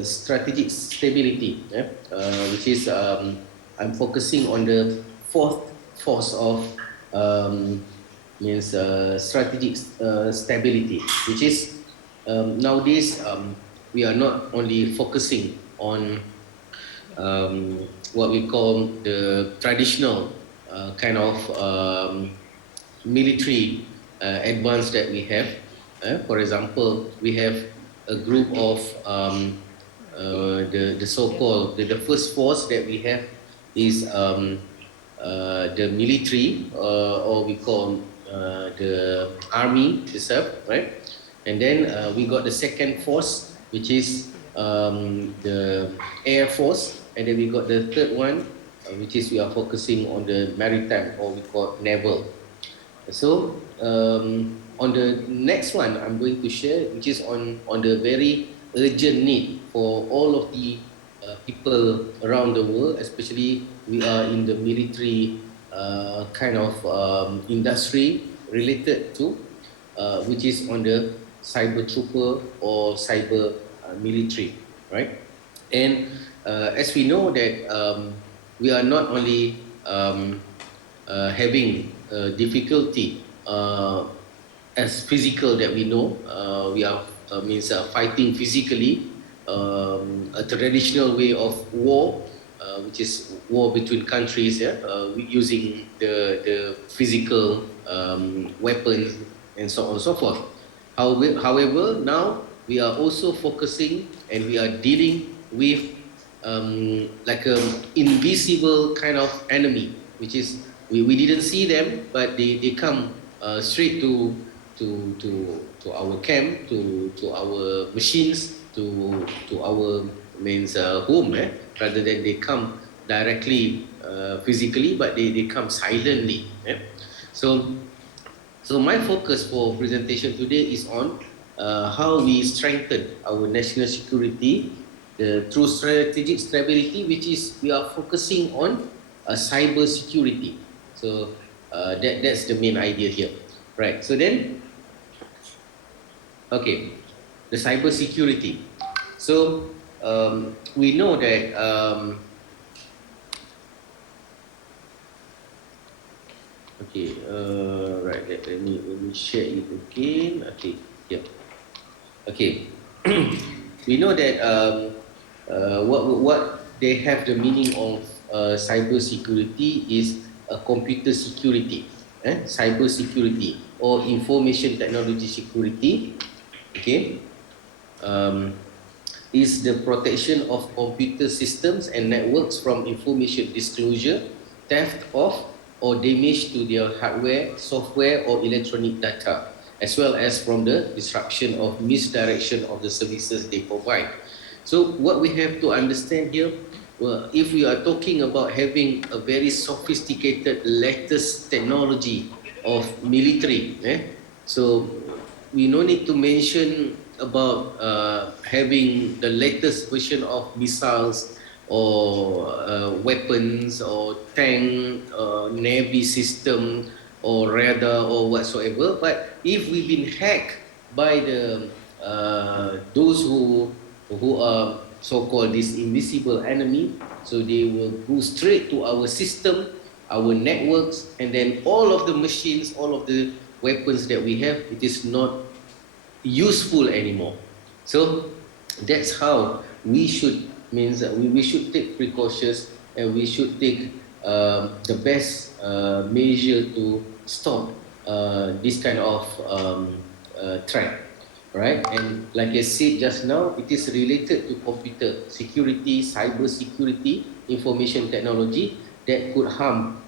strategic stability, which is I'm focusing on the 4th force of strategic stability, which is nowadays we are not only focusing on what we call the traditional kind of military advance that we have. For example, we have a group of the so-called the first force that we have is the military, or we call the army itself, right? And then we got the second force, which is the air force. And then we got the third one, which is we are focusing on the maritime, or we call naval. So on the next one I'm going to share, which is on the very urgent need for all of the people around the world, especially we are in the military kind of industry related to, which is on the cyber trooper or cyber military, right? And as we know that we are not only having difficulty as physical that we know, we are fighting physically, a traditional way of war, which is war between countries, using the physical weapons and so on and so forth. However, now we are also focusing and we are dealing with like an invisible kind of enemy, which is we didn't see them, but they come straight to to our camp, to our machines, to our home, rather than they come directly physically, but they come silently. So my focus for presentation today is on how we strengthen our national security through strategic stability, which is we are focusing on cyber security. So that's the main idea here, right? So then, okay, the cyber security. So we know that okay, right. Let me share it again. Okay, yeah. Okay, we know that what they have the meaning of cyber security is computer security, cyber security or information technology security. Okay, is the protection of computer systems and networks from information disclosure, theft of, or damage to their hardware, software, or electronic data, as well as from the disruption of misdirection of the services they provide. So what we have to understand here, well, if we are talking about having a very sophisticated latest technology of military, so we no need to mention about having the latest version of missiles or weapons or tank, navy system or radar or whatsoever. But if we've been hacked by the those who are so-called this invisible enemy, so they will go straight to our system, our networks, and then all of the machines, all of the weapons that we have, it is not useful anymore. So that's how we should we should take precautions, and we should take the best measure to stop this kind of threat, right? And like I said just now, it is related to computer security, cyber security, information technology that could harm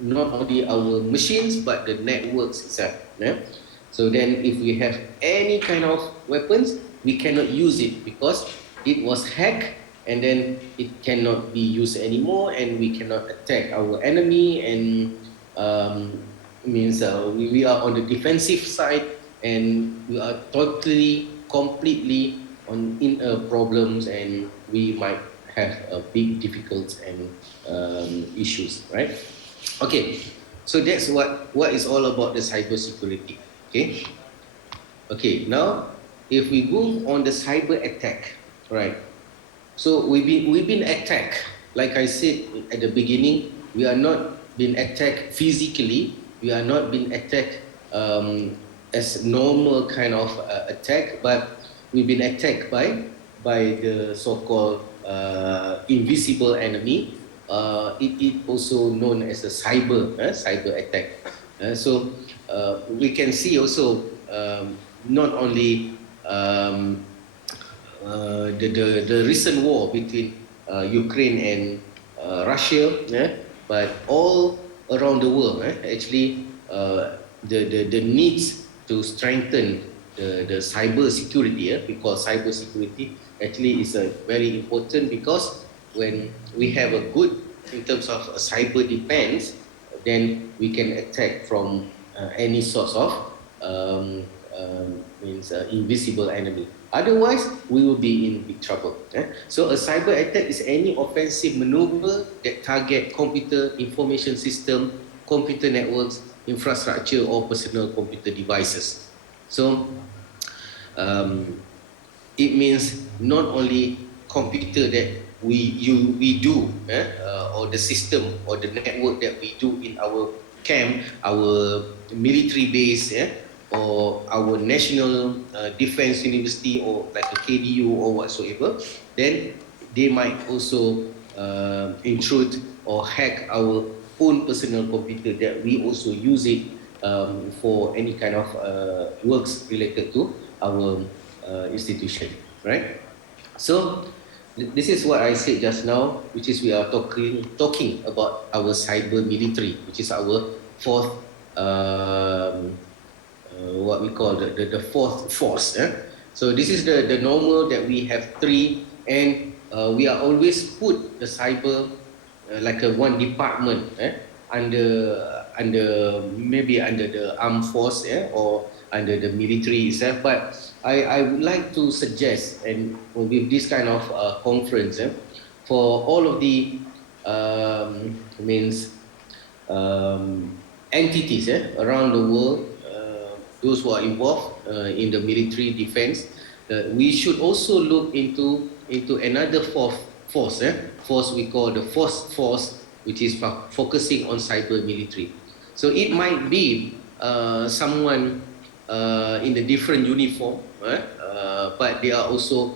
not only our machines but the networks itself. So then if we have any kind of weapons, we cannot use it because it was hacked, and then it cannot be used anymore, and we cannot attack our enemy, and we are on the defensive side, and we are totally, completely in problems, and we might have big difficulties and issues, right? Okay, so that's what is all about the cyber security. Okay, now if we go on the cyber attack, right? So we've been attacked. Like I said at the beginning, we are not being attacked physically. We are not being attacked as normal kind of attack, but we've been attacked by the so-called invisible enemy. It also known as a cyber attack. So we can see also not only the recent war between Ukraine and Russia, but all around the world, actually the needs to strengthen the cyber security, because cyber security actually is very important, because when we have a good in terms of cyber defense, then we can attack from any source of invisible enemy. Otherwise, we will be in big trouble. So a cyber attack is any offensive maneuver that target computer information system, computer networks, infrastructure, or personal computer devices. So it means not only computer that we do, or the system or the network that we do in our camp, our military base, or our national defense university, or like a KDU or whatsoever, then they might also intrude or hack our own personal computer that we also use it for any kind of works related to our institution, right? So this is what I said just now, which is we are talking about our cyber military, which is our fourth what we call the fourth force. So this is the normal that we have three, and we are always put the cyber like a one department under maybe under the armed force or under the military itself. But I would like to suggest, and with this kind of conference, for all of the entities around the world, those who are involved in the military defense, we should also look into another fourth force, force we call the fourth force, which is focusing on cyber military. So it might be someone in the different uniform, but they are also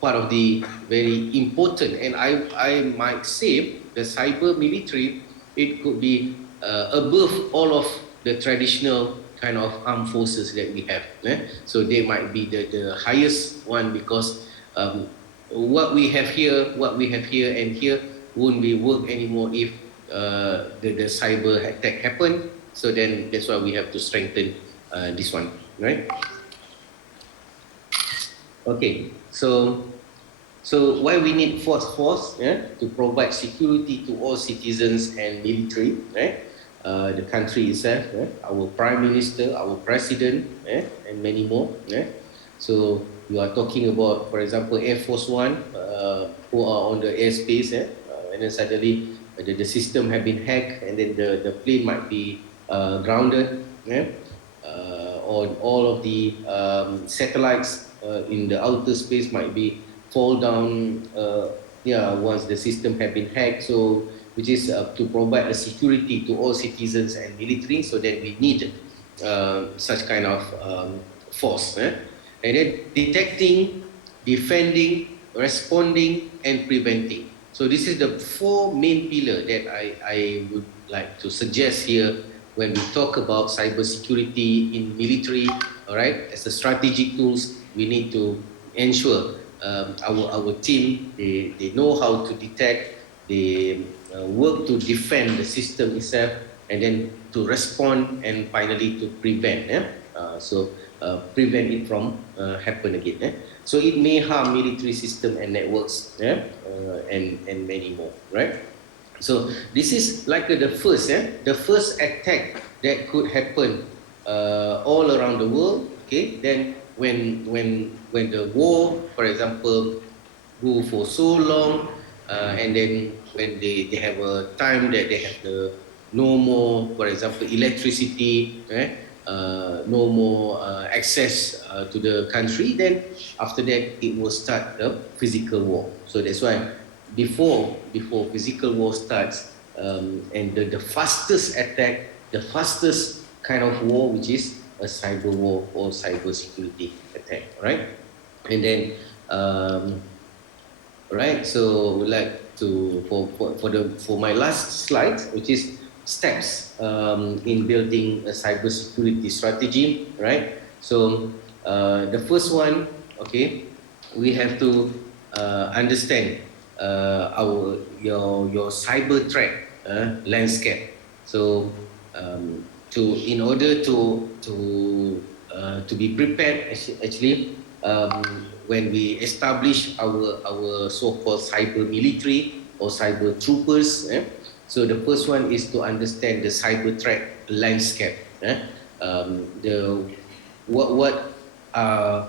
part of the very important, and I might say the cyber military, it could be above all of the traditional kind of armed forces that we have. So they might be the highest one, because what we have here and here won't be work anymore if the cyber attack happen. So then that's why we have to strengthen this one, right? Okay, so why we need fourth force to provide security to all citizens and military, right? The country itself, our Prime Minister, our President, and many more. So you are talking about, for example, Air Force One, who are on the airspace, and then suddenly the system have been hacked, and then the plane might be grounded, or all of the satellites in the outer space might be fall down once the system have been hacked. So which is to provide a security to all citizens and military, so that we need such kind of force. And then detecting, defending, responding, and preventing. So this is the four main pillars that I would like to suggest here when we talk about cybersecurity in military. All right, as a strategic tools, we need to ensure our team, they know how to detect, they work to defend the system itself, and then to respond, and finally to prevent. Prevent it from happen again. So it may harm military system and networks, and many more, right? So this is like the first attack that could happen all around the world. Okay, then when the war, for example, go for so long, and then when they have a time that they have no more, for example, electricity, no more access to the country, then after that it will start the physical war. So that's why before physical war starts, and the fastest attack, the fastest kind of war, which is a cyber war or cyber security attack, right? And then right, so we'd like to for my last slide, which is steps in building a cyber security strategy, right? So the first one, okay, we have to understand your cyber threat landscape. So in order to be prepared, actually, when we establish our so-called cyber military or cyber troopers, so the first one is to understand the cyber threat landscape. What are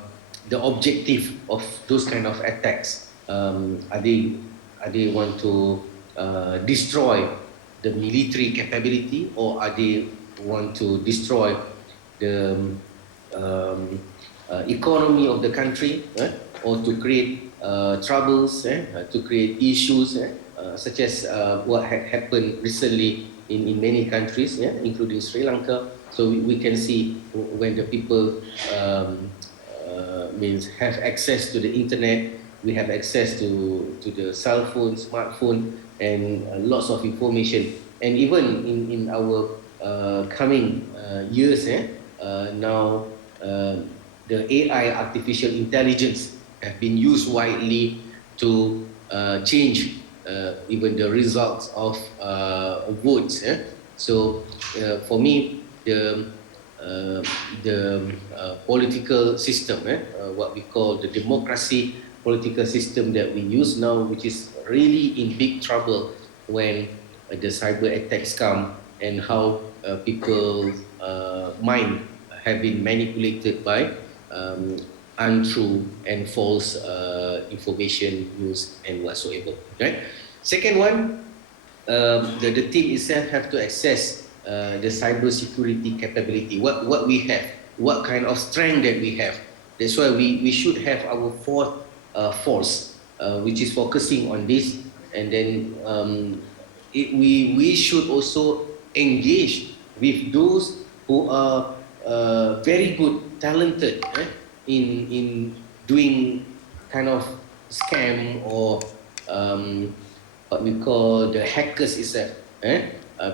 the objective of those kind of attacks? Are they want to destroy the military capability, or are they want to destroy the economy of the country, or to create troubles, to create issues, such as what had happened recently in many countries, including Sri Lanka. So we can see when the people have access to the internet, we have access to the cell phone, smartphone, and lots of information. And even in our coming years, now the AI, artificial intelligence, have been used widely to change even the results of votes. So for me, the the political system, what we call the democracy political system that we use now, which is really in big trouble when the cyber attacks come, and how people's mind have been manipulated by untrue and false information, news, and whatsoever. Right. Second one, the team itself have to assess the cyber security capability. What we have, what kind of strength that we have. That's why we should have our fourth force, which is focusing on this, and then we should also engage with those who are very good, talented in doing kind of scam or what we call the hackers itself,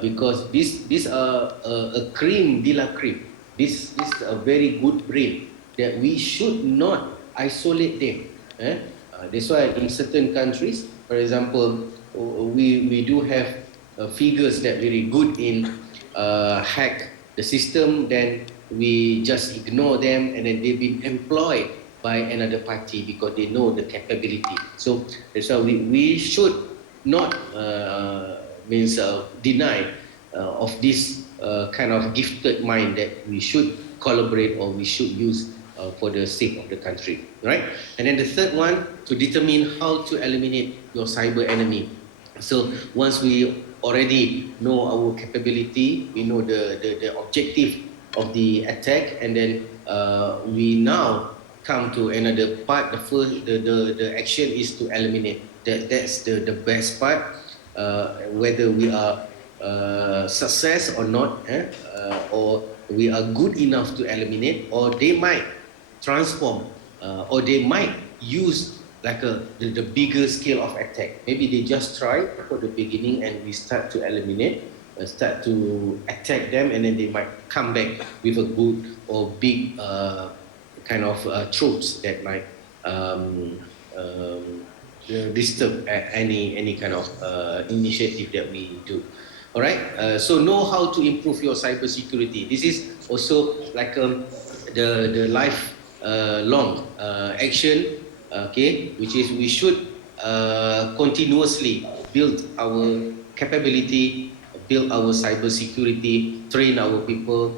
because these are a cream de la cream. This is a very good brain that we should not isolate them. That's why in certain countries, for example, we do have figures that very good in hack the system, then we just ignore them, and then they've been employed by another party because they know the capability. So that's why we should not deny of this kind of gifted mind that we should collaborate or we should use for the sake of the country, right? And then the third one, to determine how to eliminate your cyber enemy. So once we already know our capability, we know the objective of the attack, and then we now come to another part. The action is to eliminate. That's the best part. Whether we are success or not, or we are good enough to eliminate, or they might transform, or they might use like the bigger scale of attack. Maybe they just try for the beginning, and we start to eliminate, start to attack them, and then they might come back with a good or big kind of troops that might disturb any kind of initiative that we do. All right. So know how to improve your cyber security. This is also like the lifelong action. Okay, which is we should continuously build our capability, build our cyber security, train our people,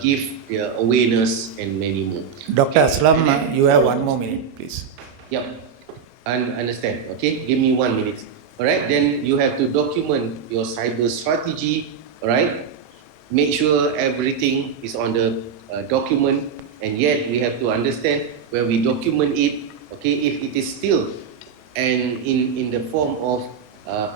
give their awareness, and many more. Dr. Okay. Aslam, you have 1 more minute, please. Yep, I understand. Okay, give me 1 minute. All right, then you have to document your cyber strategy. All right, make sure everything is on the document, and yet we have to understand when we document it, okay, if it is still and in the form of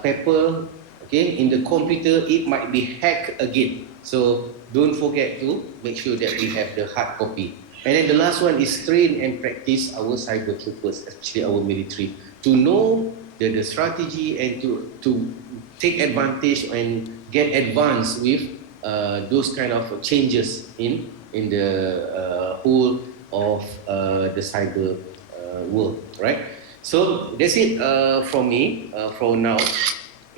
paper, okay, in the computer, it might be hacked again. So don't forget to make sure that we have the hard copy. And then the last one is train and practice our cyber troopers, especially our military, to know the strategy and to take advantage and get advanced with those kind of changes in the whole of the cyber world, right? So that's it from me for now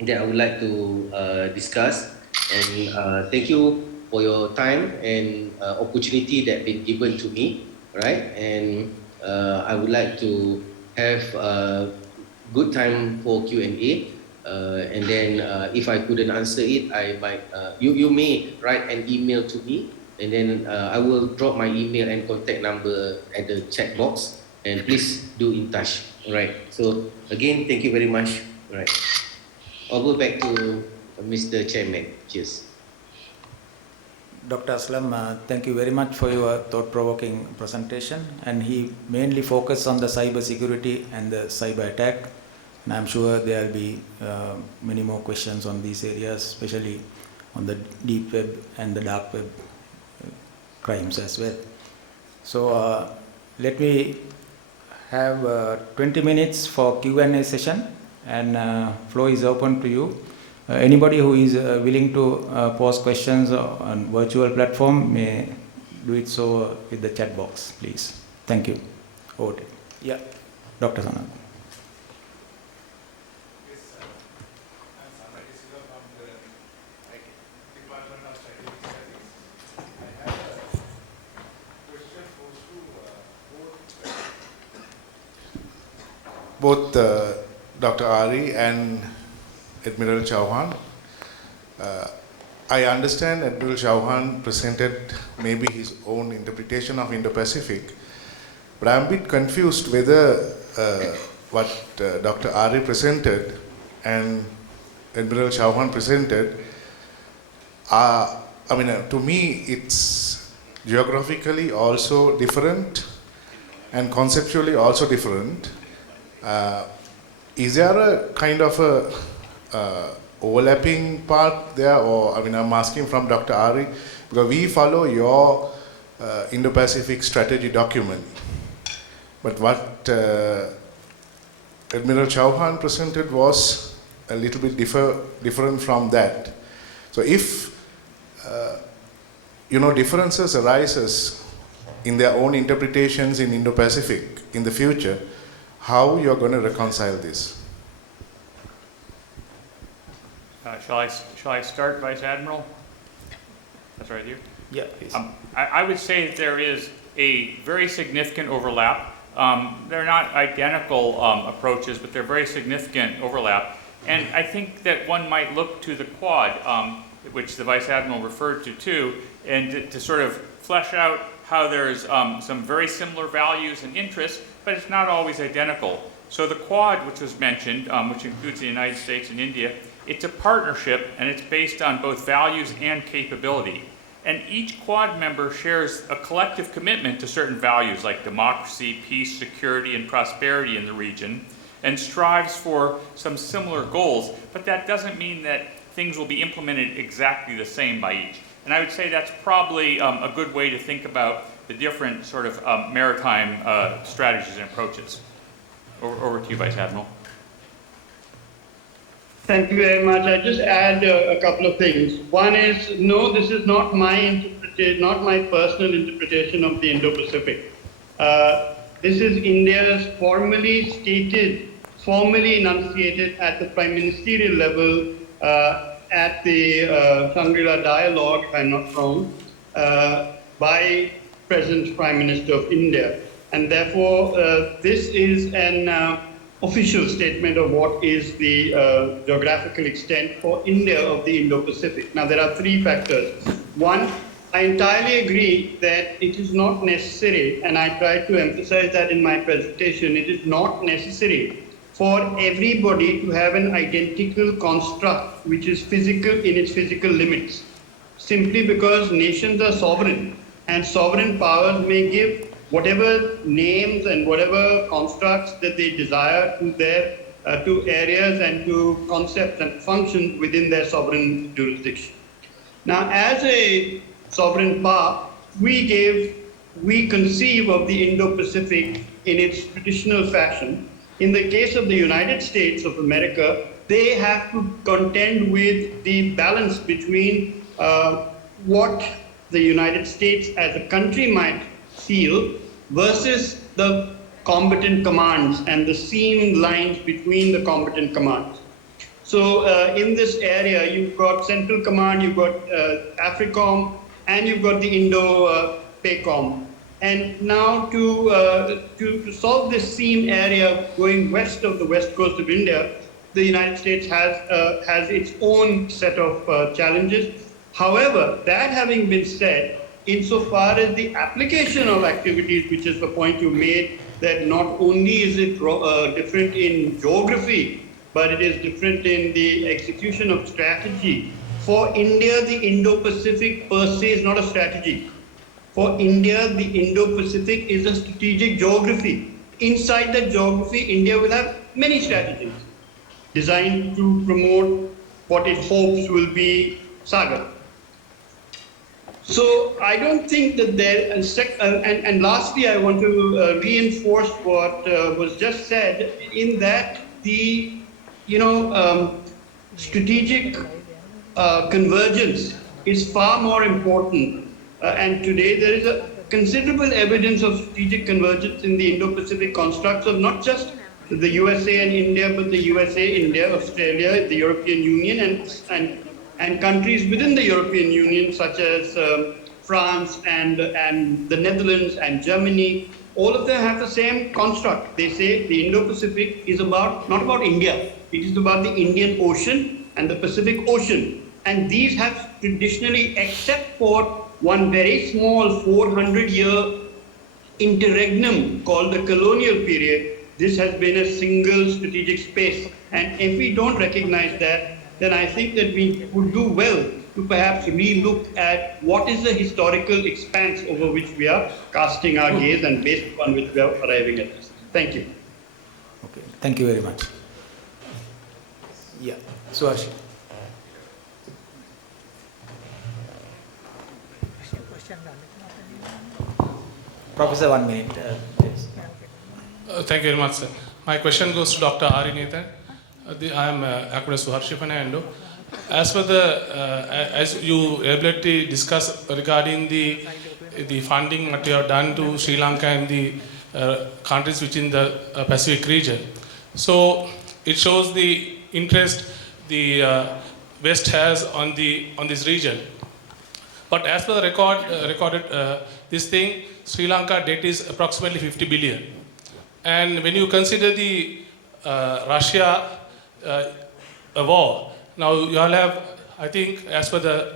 that I would like to discuss, and thank you for your time and opportunity that been given to me, right? And I would like to have a good time for Q&A, and then if I couldn't answer it, I might you may write an email to me, and then I will drop my email and contact number at the chat box, and please do in touch. Right. So again, thank you very much. Right. I'll go back to Mr. Chairman. Cheers. Dr. Aslam, thank you very much for your thought-provoking presentation, and he mainly focused on the cyber security and the cyber attack, and I'm sure there will be many more questions on these areas, especially on the deep web and the dark web crimes as well. So let me have 20 minutes for Q&A session, and floor is open to you. Anybody who is willing to pose questions on virtual platform may do it so with the chat box, please. Thank you. Over to you. Yeah, Dr. Sanad. I'm from the Department of Strategic Studies. I both Dr. Ari and Admiral Chauhan. I understand Admiral Chauhan presented maybe his own interpretation of Indo-Pacific, but I'm a bit confused whether what Dr. Ari presented and Admiral Chauhan presented to me it's geographically also different and conceptually also different. Is there a kind of a overlapping part there, or I'm asking from Dr. Ari because we follow your Indo-Pacific strategy document, but what Admiral Chauhan presented was a little bit different from that. So if differences arises in their own interpretations in Indo-Pacific in the future, how you're going to reconcile this? Shall I start, Vice Admiral? That's right with you? Yeah, please. I would say that there is a very significant overlap. They're not identical approaches, but they're very significant overlap. And I think that one might look to the Quad, which the Vice Admiral referred to too, and to sort of flesh out how there's some very similar values and interests, but it's not always identical. So the Quad, which was mentioned, which includes the United States and India, it's a partnership and it's based on both values and capability. And each Quad member shares a collective commitment to certain values like democracy, peace, security, and prosperity in the region, and strives for some similar goals, but that doesn't mean that things will be implemented exactly the same by each. And I would say that's probably a good way to think about the different sort of maritime strategies and approaches. Over to you, Vice Admiral. Thank you very much. I just add a couple of things. One is, no, this is not my interpretation, not my personal interpretation of the Indo-Pacific. This is India's formally stated, formally enunciated at the prime ministerial level at the Shangri-La Dialogue, if I'm not wrong, by present Prime Minister of India. And therefore, this is an official statement of what is the geographical extent for India of the Indo-Pacific. Now, there are three factors. One, I entirely agree that it is not necessary, and I tried to emphasize that in my presentation, it is not necessary for everybody to have an identical construct which is physical in its physical limits, simply because nations are sovereign, and sovereign powers may give whatever names and whatever constructs that they desire to their to areas and to concepts and functions within their sovereign jurisdiction. Now, as a sovereign power, we conceive of the Indo-Pacific in its traditional fashion. In the case of the United States of America, they have to contend with the balance between what the United States as a country might feel versus the combatant commands and the seam lines between the combatant commands. So in this area, you've got Central Command, you've got AFRICOM, and you've got the Indo-PACOM. And now to solve this seam area going west of the west coast of India, the United States has its own set of challenges. However, that having been said, insofar as the application of activities, which is the point you made, that not only is it different in geography, but it is different in the execution of strategy. For India, the Indo-Pacific per se is not a strategy. For India, the Indo-Pacific is a strategic geography. Inside that geography, India will have many strategies designed to promote what it hopes will be Saga. So I don't think that there, and lastly, I want to reinforce what was just said, in that the, strategic convergence is far more important. And today there is a considerable evidence of strategic convergence in the Indo-Pacific constructs of not just the USA and India, but the USA, India, Australia, the European Union, and countries within the European Union, such as France and the Netherlands and Germany, all of them have the same construct. They say the Indo-Pacific is not about India. It is about the Indian Ocean and the Pacific Ocean. And these have traditionally, except for one very small 400-year interregnum called the colonial period, this has been a single strategic space. And if we don't recognize that, then I think that we would do well to perhaps re-look at what is the historical expanse over which we are casting our gaze and based upon which we are arriving at this. Thank you. Okay, thank you very much. Yeah, Suharshi. Professor, 1 minute, please. Thank you very much, sir. My question goes to Dr. Ari Nathan. I am Akura Suharshi from Indo. As per as you ability discuss regarding the funding that you have done to Sri Lanka and the countries within the Pacific region, so it shows the interest the West has on this region. But as per the recorded this thing, Sri Lanka debt is approximately 50 billion. And when you consider the Russia war, now you all have, I think, as per the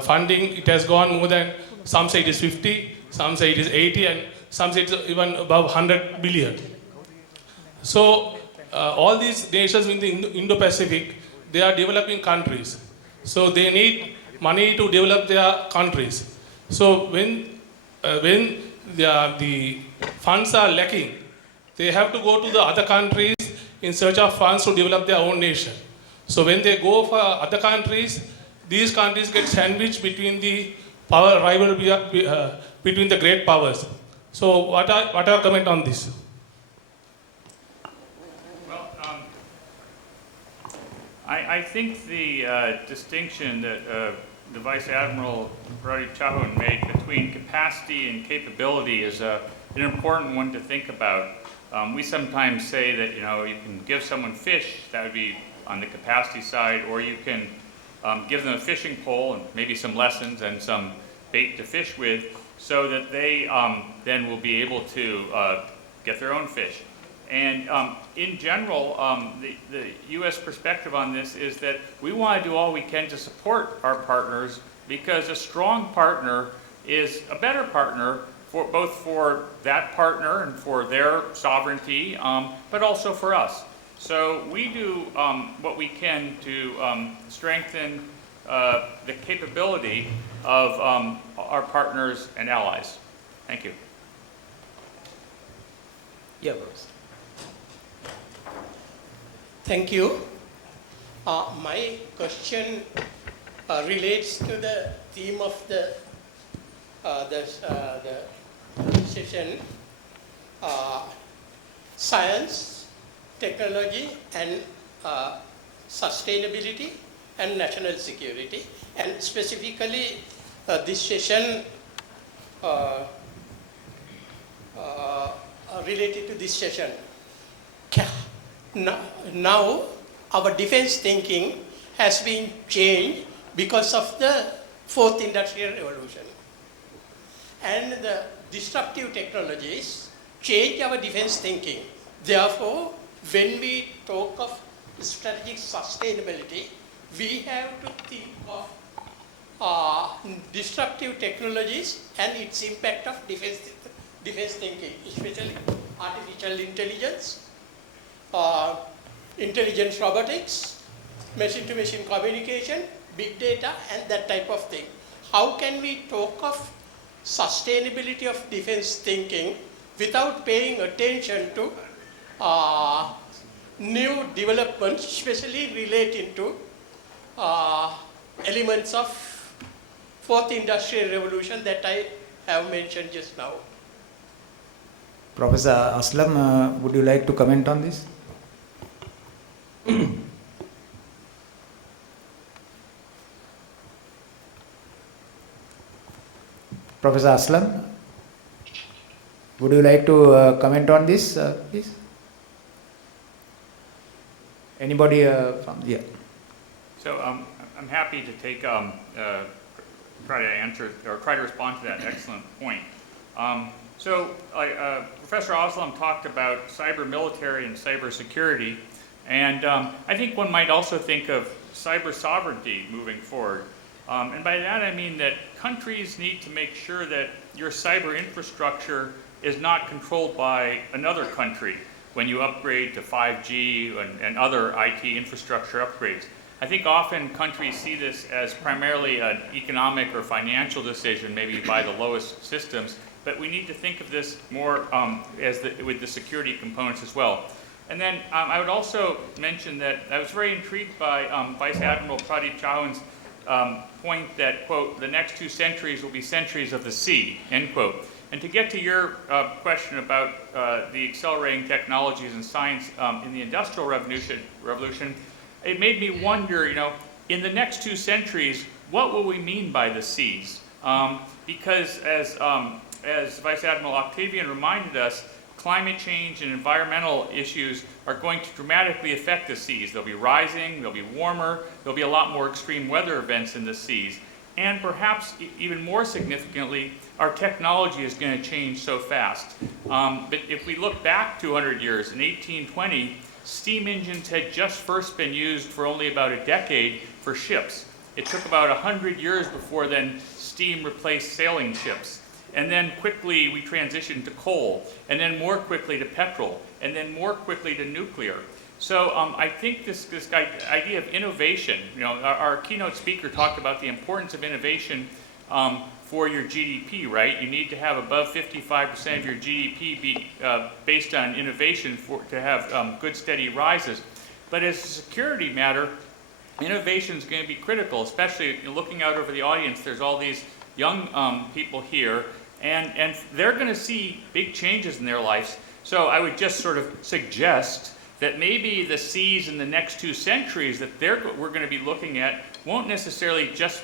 funding, it has gone more than, some say it is 50, some say it is 80, and some say it is even above 100 billion. So all these nations in the Indo-Pacific, they are developing countries. So they need money to develop their countries. So when the funds are lacking, they have to go to the other countries in search of funds to develop their own nation. So when they go for other countries, these countries get sandwiched between the power rivalry between the great powers. So what are your comment on this? Well, I think the distinction that the Vice Admiral Pradeep Chauhan made between capacity and capability is an important one to think about. We sometimes say that, you can give someone fish, that would be on the capacity side, or you can give them a fishing pole and maybe some lessons and some bait to fish with, so that they then will be able to get their own fish. And in general, the U.S. perspective on this is that we want to do all we can to support our partners, because a strong partner is a better partner for both for that partner and for their sovereignty, but also for us. So we do what we can to strengthen the capability of our partners and allies. Thank you. Yeah, Prof. Thank you. My question relates to the theme of the session, science, technology, and sustainability and national security. And specifically, this session related to this session. Now, our defense thinking has been changed because of the fourth industrial revolution. And the disruptive technologies change our defense thinking. Therefore, when we talk of strategic sustainability, we have to think of disruptive technologies and its impact of defense thinking, especially artificial intelligence, intelligent robotics, machine-to-machine communication, big data, and that type of thing. How can we talk of sustainability of defense thinking without paying attention to new developments, especially relating to elements of fourth industrial revolution that I have mentioned just now? Professor Aslam, would you like to comment on this? Professor Aslam, would you like to comment on this, please? Anybody from, yeah. So I'm happy to take, try to answer or try to respond to that excellent point. So Professor Aslam talked about cyber military and cyber security, and I think one might also think of cyber sovereignty moving forward. And by that I mean that countries need to make sure that your cyber infrastructure is not controlled by another country when you upgrade to 5G and other IT infrastructure upgrades. I think often countries see this as primarily an economic or financial decision, maybe buy the lowest systems, but we need to think of this more with the security components as well. And then I would also mention that I was very intrigued by Vice Admiral Pradeep Chauhan's point that, quote, the next 2 centuries will be centuries of the sea, end quote. And to get to your question about the accelerating technologies and science in the Industrial Revolution, it made me wonder, you know, in the next 2 centuries, what will we mean by the seas? Because as Vice Admiral Octavian reminded us, climate change and environmental issues are going to dramatically affect the seas. They'll be rising, they'll be warmer, there'll be a lot more extreme weather events in the seas. And perhaps even more significantly, our technology is going to change so fast. But if we look back 200 years, in 1820, steam engines had just first been used for only about a decade for ships. It took about 100 years before then steam replaced sailing ships. And then quickly we transitioned to coal, and then more quickly to petrol, and then more quickly to nuclear. So I think this idea of innovation, you know, our keynote speaker talked about the importance of innovation for your GDP, right? You need to have above 55% of your GDP be based on innovation to have good steady rises. But as a security matter, innovation is going to be critical, especially looking out over the audience. There's all these young people here, and they're going to see big changes in their lives. So I would just sort of suggest that maybe the seas in the next 2 centuries that we're going to be looking at won't necessarily just,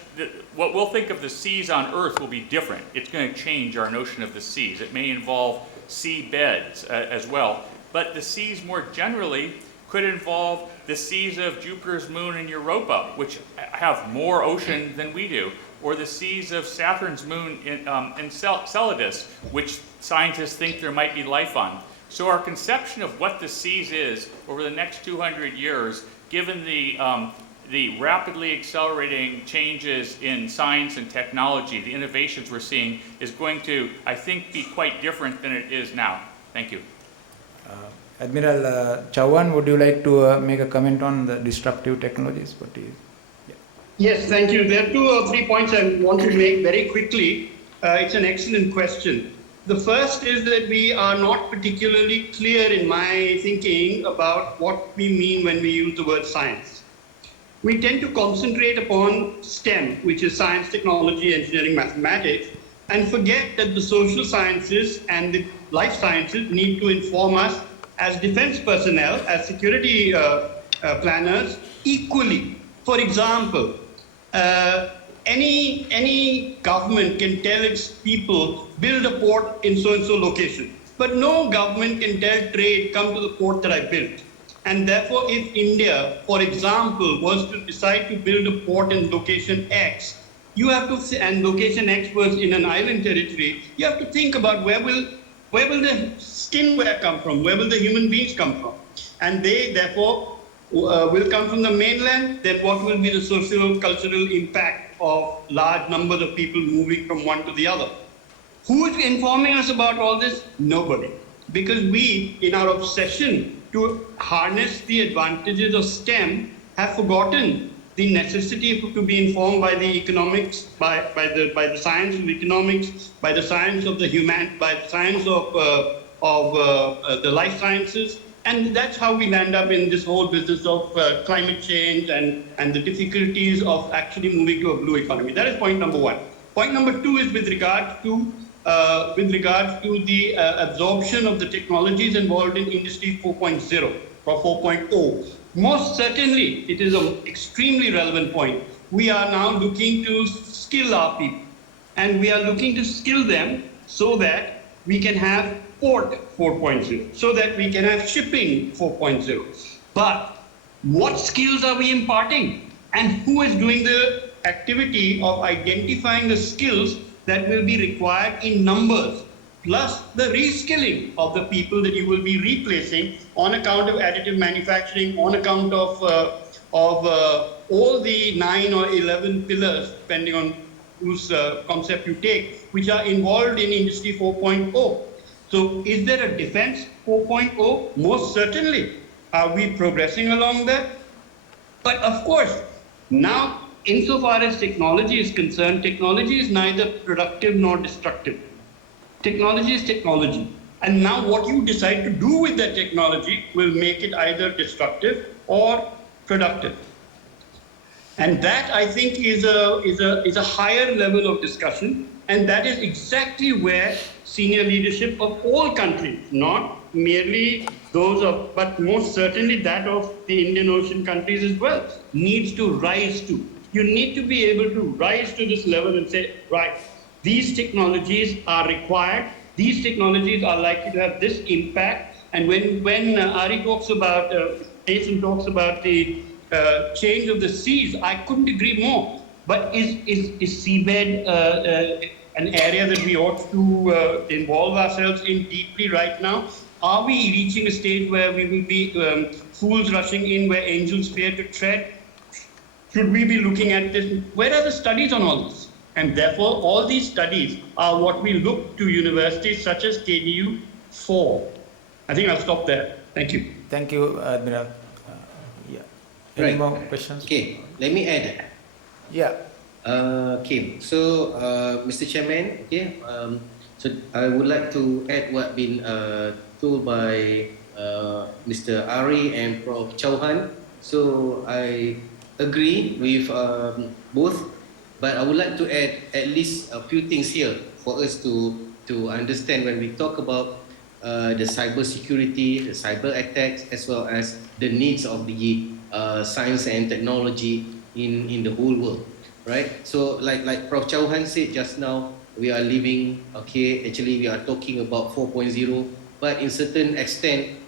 what we'll think of the seas on Earth will be different. It's going to change our notion of the seas. It may involve sea beds as well. But the seas more generally could involve the seas of Jupiter's moon and Europa, which have more ocean than we do, or the seas of Saturn's moon in Enceladus, which scientists think there might be life on. So our conception of what the seas is over the next 200 years, given the rapidly accelerating changes in science and technology, the innovations we're seeing, is going to, I think, be quite different than it is now. Thank you. Admiral Chauhan, would you like to make a comment on the disruptive technologies? What do you? Yeah. Yes, thank you. There are 2 or 3 points I want to make very quickly. It's an excellent question. The first is that we are not particularly clear in my thinking about what we mean when we use the word science. We tend to concentrate upon STEM, which is science, technology, engineering, mathematics, and forget that the social sciences and the life sciences need to inform us as defense personnel, as security planners, equally. For example, any government can tell its people, build a port in so-and-so location. But no government can tell trade, come to the port that I built. And therefore, if India, for example, was to decide to build a port in location X, you have to, and location X was in an island territory, you have to think about where will the skinware come from, where will the human beings come from? And they, therefore, will come from the mainland, then what will be the social, cultural impact of large numbers of people moving from one to the other? Who is informing us about all this? Nobody. Because we, in our obsession to harness the advantages of STEM, have forgotten the necessity to be informed by the economics, by the science of economics, by the science of by the science of the life sciences. And that's how we land up in this whole business of climate change and the difficulties of actually moving to a blue economy. That is point number 1. Point number 2 is with regards to the absorption of the technologies involved in Industry 4.0 or 4.0. Most certainly, it is an extremely relevant point. We are now looking to skill our people, and we are looking to skill them so that we can have port 4.0, so that we can have shipping 4.0. But what skills are we imparting? And who is doing the activity of identifying the skills that will be required in numbers plus the reskilling of the people that you will be replacing on account of additive manufacturing, on account of all the 9 or 11 pillars, depending on whose concept you take, which are involved in Industry 4.0. So is there a defense 4.0? Most certainly. Are we progressing along that? But of course, now, insofar as technology is concerned, technology is neither productive nor destructive. Technology is technology. And now what you decide to do with that technology will make it either destructive or productive. And that, I think, is a higher level of discussion. And that is exactly where senior leadership of all countries, not merely those of, but most certainly that of the Indian Ocean countries as well, needs to rise to. You need to be able to rise to this level and say, right, these technologies are required, these technologies are likely to have this impact. And when Ari talks about, Nathan talks about the change of the seas, I couldn't agree more. But is seabed an area that we ought to involve ourselves in deeply right now? Are we reaching a stage where we will be fools rushing in where angels fear to tread? Should we be looking at this? Where are the studies on all this? And therefore, all these studies are what we look to universities such as KDU for. I think I'll stop there. Thank you. Thank you, Admiral. Any Right. more questions? Okay, let me add. Yeah. Okay, so Mr. Chairman, okay, so I would like to add what been told by Mr. Ari and Prof. Chauhan. So I agree with both, but I would like to add at least a few things here for us to understand when we talk about the cyber security, the cyber attacks, as well as the needs of the science and technology in the whole world, right? So like Prof. Chauhan said just now, we are living, okay, actually we are talking about 4.0, but in certain extent,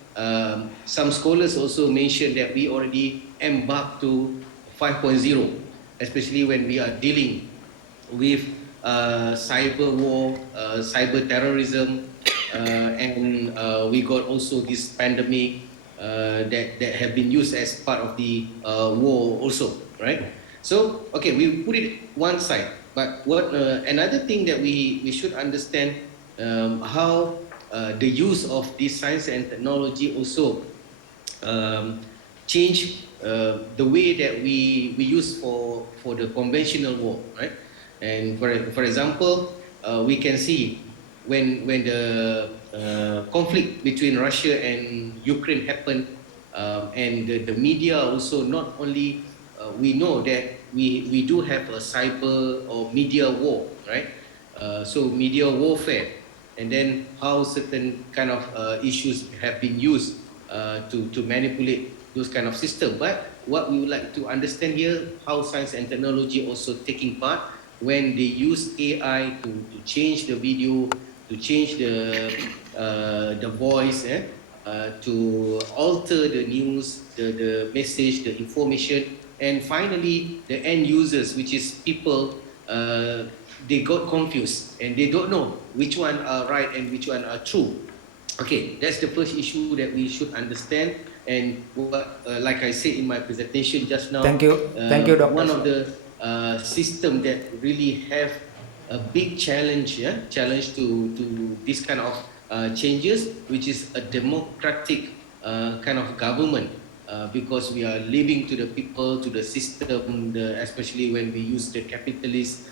some scholars also mentioned that we already embarked to 5.0, especially when we are dealing with cyber war, cyber terrorism, and we got also this pandemic that have been used as part of the war also, right? So, okay, we put it one side, but what another thing that we should understand how the use of this science and technology also change the way that we use for the conventional war, right? And for example, we can see when the conflict between Russia and Ukraine happened, and the media also not only we know that we do have a cyber or media war, right? So media warfare, and then how certain kind of issues have been used to manipulate those kind of systems. But what we would like to understand here, how science and technology also taking part when they use AI to change the video, to change the voice, to alter the news, the message, the information, and finally the end users, which is people, they got confused and they don't know which one are right and which one are true. Okay, that's the first issue that we should understand. And what, like I said in my presentation just now, Thank you, Dr. One of the system that really have a big challenge, challenge to this kind of changes, which is a democratic kind of government, because we are living to the people, to the system, especially when we use the capitalist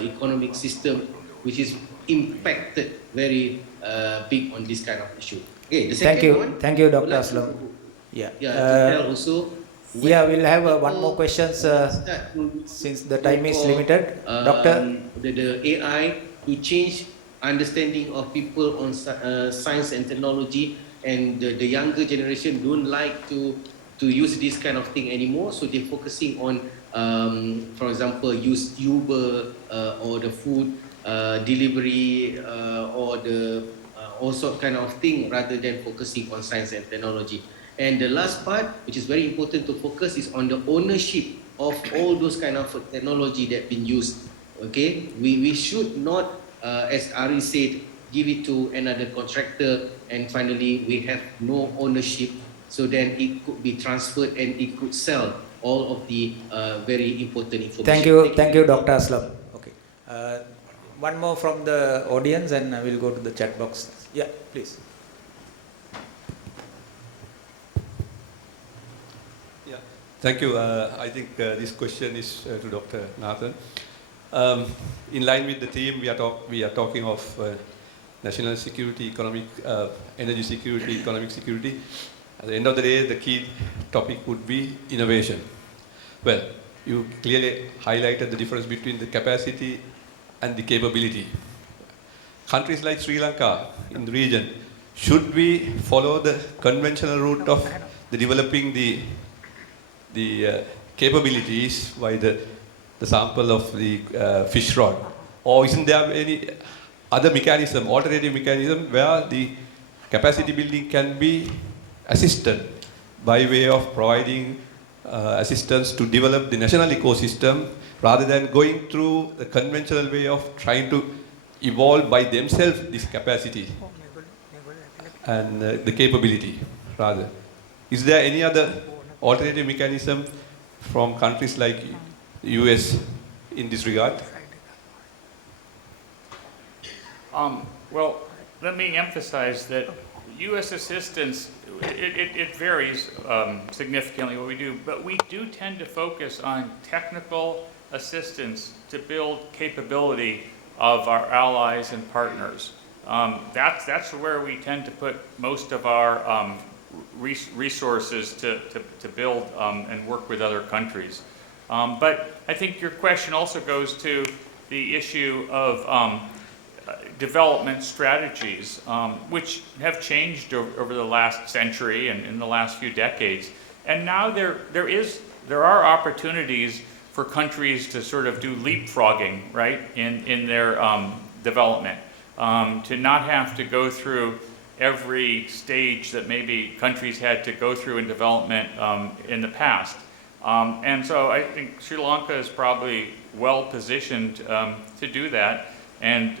economic system, which is impacted very big on this kind of issue. Okay, the second one. Thank you, Dr. Aslam. Yeah. Also. Yeah, we'll have one more question since the time is limited. Doctor? The AI to change understanding of people on science and technology, and the younger generation don't like to use this kind of thing anymore, so they're focusing on, for example, use Uber or the food delivery or the also kind of thing, rather than focusing on science and technology. And the last part, which is very important to focus, is on the ownership of all those kind of technology that been used. Okay, we should not, as Ari said, give it to another contractor, and finally we have no ownership, so then it could be transferred and it could sell all of the very important information. Thank you, Dr. Aslam. Okay. One more from the audience, and we'll go to the chat box. Yeah, please. Yeah, thank you. I think this question is to Dr. Nathan. In line with the theme, we are talking of national security, economic, energy security, economic security. At the end of the day, the key topic would be innovation. Well, you clearly highlighted the difference between the capacity and the capability. Countries like Sri Lanka in the region, should we follow the conventional route of developing the capabilities by the sample of the fish rod? Or isn't there any other mechanism, alternative mechanism, where the capacity building can be assisted by way of providing assistance to develop the national ecosystem, rather than going through the conventional way of trying to evolve by themselves this capacity and the capability, rather? Is there any other alternative mechanism from countries like US in this regard? Well, let me emphasize that U.S. assistance, it varies significantly what we do, but we do tend to focus on technical assistance to build capability of our allies and partners. That's where we tend to put most of our resources to build and work with other countries. But I think your question also goes to the issue of development strategies, which have changed over the last century and in the last few decades. And now there are opportunities for countries to sort of do leapfrogging, right, in their development, to not have to go through every stage that maybe countries had to go through in development in the past. And so I think Sri Lanka is probably well positioned to do that. And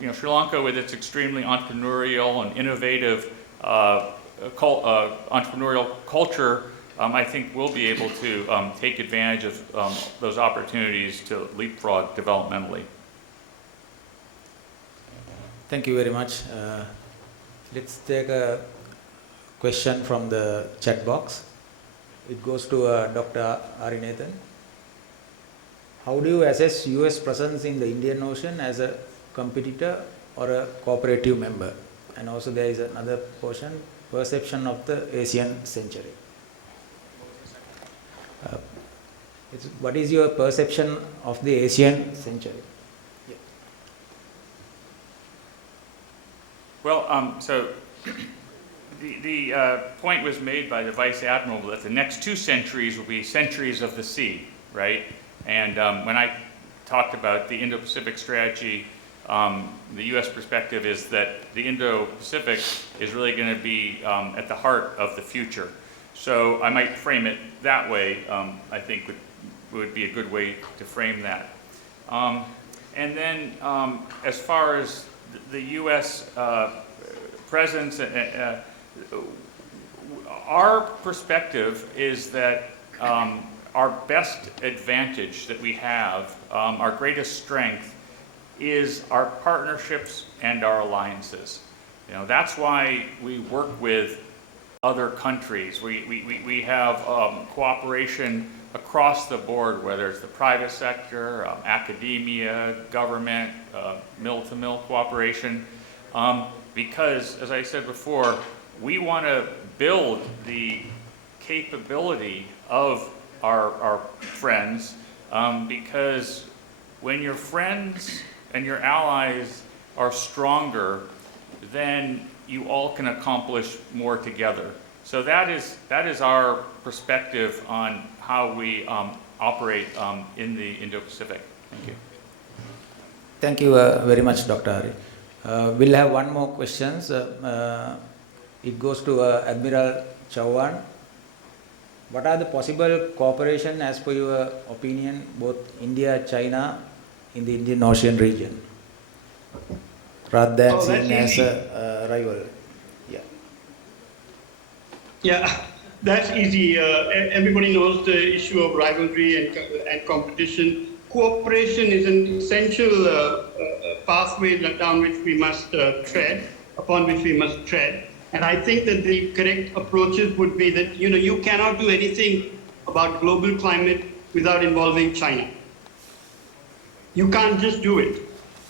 you know, Sri Lanka, with its extremely entrepreneurial and innovative entrepreneurial culture, I think will be able to take advantage of those opportunities to leapfrog developmentally. Thank you very much. Let's take a question from the chat box. It goes to Dr. Ari Nathan. How do you assess US presence in the Indian Ocean as a competitor or a cooperative member? And also there is another portion, perception of the ASEAN century. What is your perception of the ASEAN century? Yeah. Well, so the point was made by the Vice Admiral that the next 2 centuries will be centuries of the sea, right? And when I talked about the Indo-Pacific strategy, the U.S. perspective is that the Indo-Pacific is really going to be at the heart of the future. So I might frame it that way, I think would be a good way to frame that. And then as far as the U.S. presence, our perspective is that our best advantage that we have, our greatest strength, is our partnerships and our alliances. You know, that's why we work with other countries. We have cooperation across the board, whether it's the private sector, academia, government, mill-to-mill cooperation, because, as I said before, we want to build the capability of our friends, because when your friends and your allies are stronger, then you all can accomplish more together. So that is our perspective on how we operate in the Indo-Pacific. Thank you. Thank you very much, Dr. Ari. We'll have one more question. It goes to Admiral Chauhan. What are the possible cooperation, as per your opinion, both India, China, in the Indian Ocean region? rather than Oh, that's seen as easy. a rival. Yeah. Yeah, that's easy. Everybody knows the issue of rivalry and competition. Cooperation is an essential pathway down which we must tread, upon which we must tread. And I think that the correct approaches would be that, you cannot do anything about global climate without involving China. You can't just do it.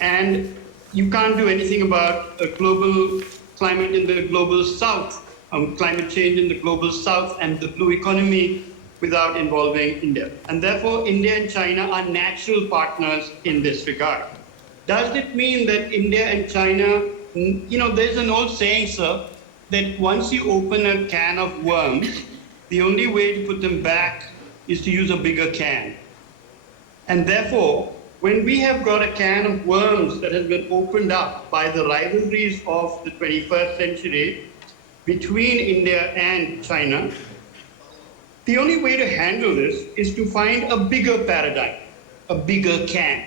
And you can't do anything about global climate in the global south, climate change in the global south and the blue economy without involving India. And therefore, India and China are natural partners in this regard. Does it mean that India and China, there's an old saying, sir, that once you open a can of worms, the only way to put them back is to use a bigger can. And therefore, when we have got a can of worms that has been opened up by the rivalries of the 21st century between India and China, the only way to handle this is to find a bigger paradigm, a bigger can.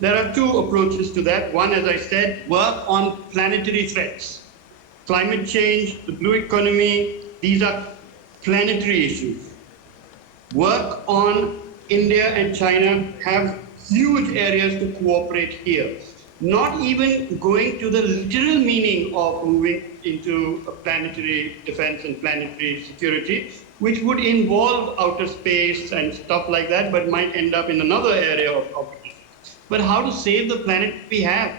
There are two approaches to that. One, as I said, work on planetary threats. Climate change, the blue economy, these are planetary issues. Work on India and China have huge areas to cooperate here. Not even going to the literal meaning of moving into a planetary defense and planetary security, which would involve outer space and stuff like that, but might end up in another area of competition. But how to save the planet we have?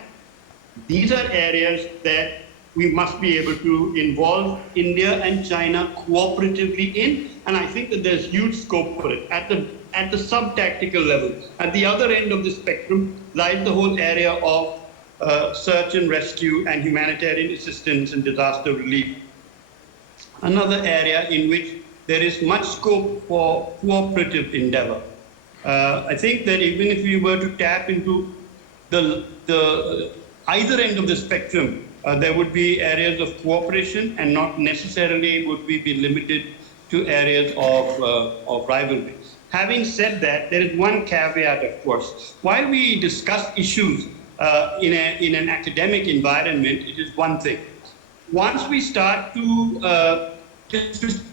These are areas that we must be able to involve India and China cooperatively in, and I think that there's huge scope for it at the sub-tactical level. At the other end of the spectrum lies the whole area of search and rescue and humanitarian assistance and disaster relief. Another area in which there is much scope for cooperative endeavor. I think that even if we were to tap into the either end of the spectrum, there would be areas of cooperation and not necessarily would we be limited to areas of rivalries. Having said that, there is one caveat, of course. While we discuss issues in an academic environment, it is one thing. Once we start to disrespect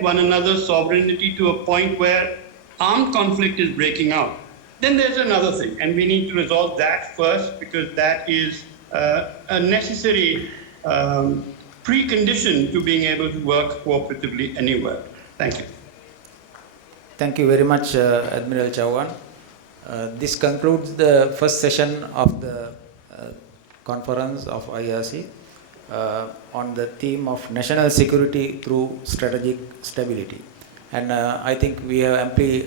one another's sovereignty to a point where armed conflict is breaking out, then there's another thing, and we need to resolve that first because that is a necessary precondition to being able to work cooperatively anywhere. Thank you. Thank you very much, Admiral Chauhan. This concludes the first session of the conference of IRC on the theme of national security through strategic stability. And I think we have amply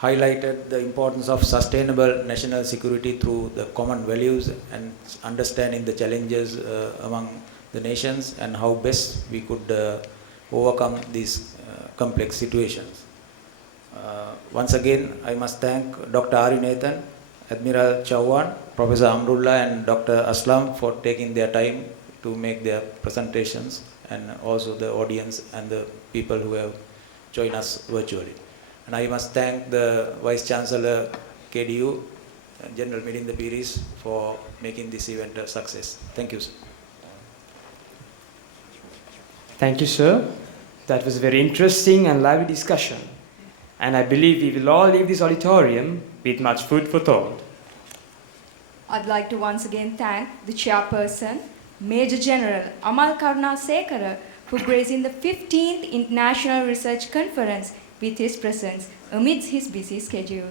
highlighted the importance of sustainable national security through the common values and understanding the challenges among the nations and how best we could overcome these complex situations. Once again, I must thank Dr. Ari Nathan, Admiral Chauhan, Professor Amarulla and Dr. Aslam for taking their time to make their presentations, and also the audience and the people who have joined us virtually. And I must thank the Vice Chancellor KDU, General Milinda Piris, for making this event a success. Thank you, sir. Thank you, sir. That was a very interesting and lively discussion. And I believe we will all leave this auditorium with much food for thought. I'd like to once again thank the Chairperson, Major General Amal Karunasekera, for gracing the 15th International Research Conference with his presence amidst his busy schedule.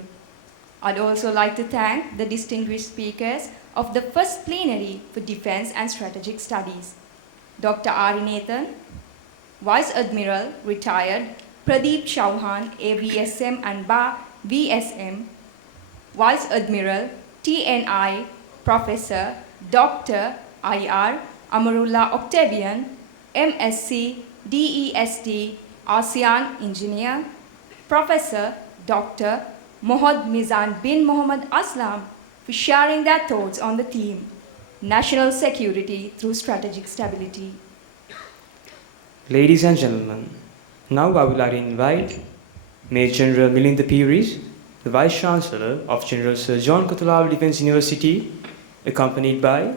I'd also like to thank the distinguished speakers of the first plenary for Defense and Strategic Studies, Dr. Ari Nathan, Vice Admiral, retired, Pradeep Chauhan, AVSM and VSM, Vice Admiral, TNI, Professor, Dr. IR, Amarulla Octavian, M.Sc, DEST, ASEAN Engineer, Professor, Dr. Mohd Mizan bin Mohammad Aslam, for sharing their thoughts on the theme, National Security through Strategic Stability. Ladies and gentlemen, now I would like to invite Major General Milinda Piris, the Vice Chancellor of General Sir John Kutulawala Defence University, accompanied by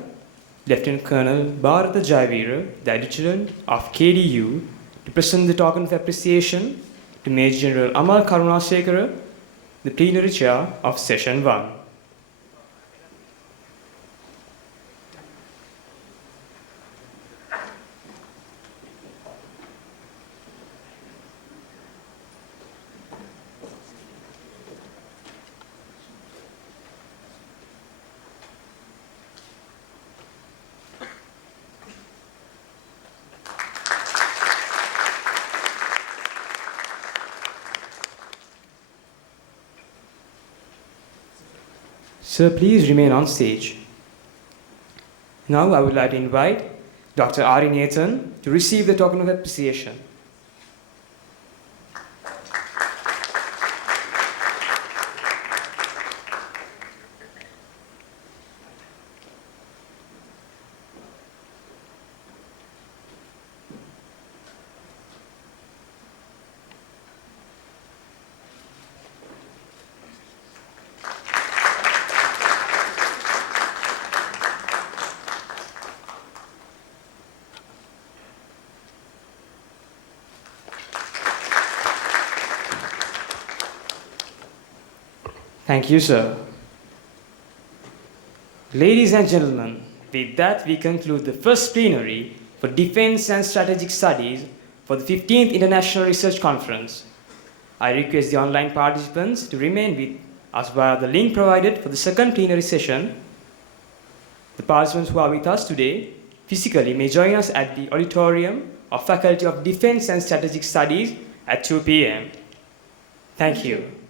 Lieutenant Colonel Bharata Jayavira, the Adjutant of KDU, to present the token of appreciation to Major General Amal Karunasekera, the Plenary Chair of Session 1. Sir, please remain on stage. Now I would like to invite Dr. Ari Nathan to receive the token of appreciation. Thank you, sir. Ladies and gentlemen, with that we conclude the first plenary for Defense and Strategic Studies for the 15th International Research Conference. I request the online participants to remain with us via the link provided for the second plenary session. The participants who are with us today physically may join us at the auditorium of Faculty of Defense and Strategic Studies at 2 p.m. Thank you.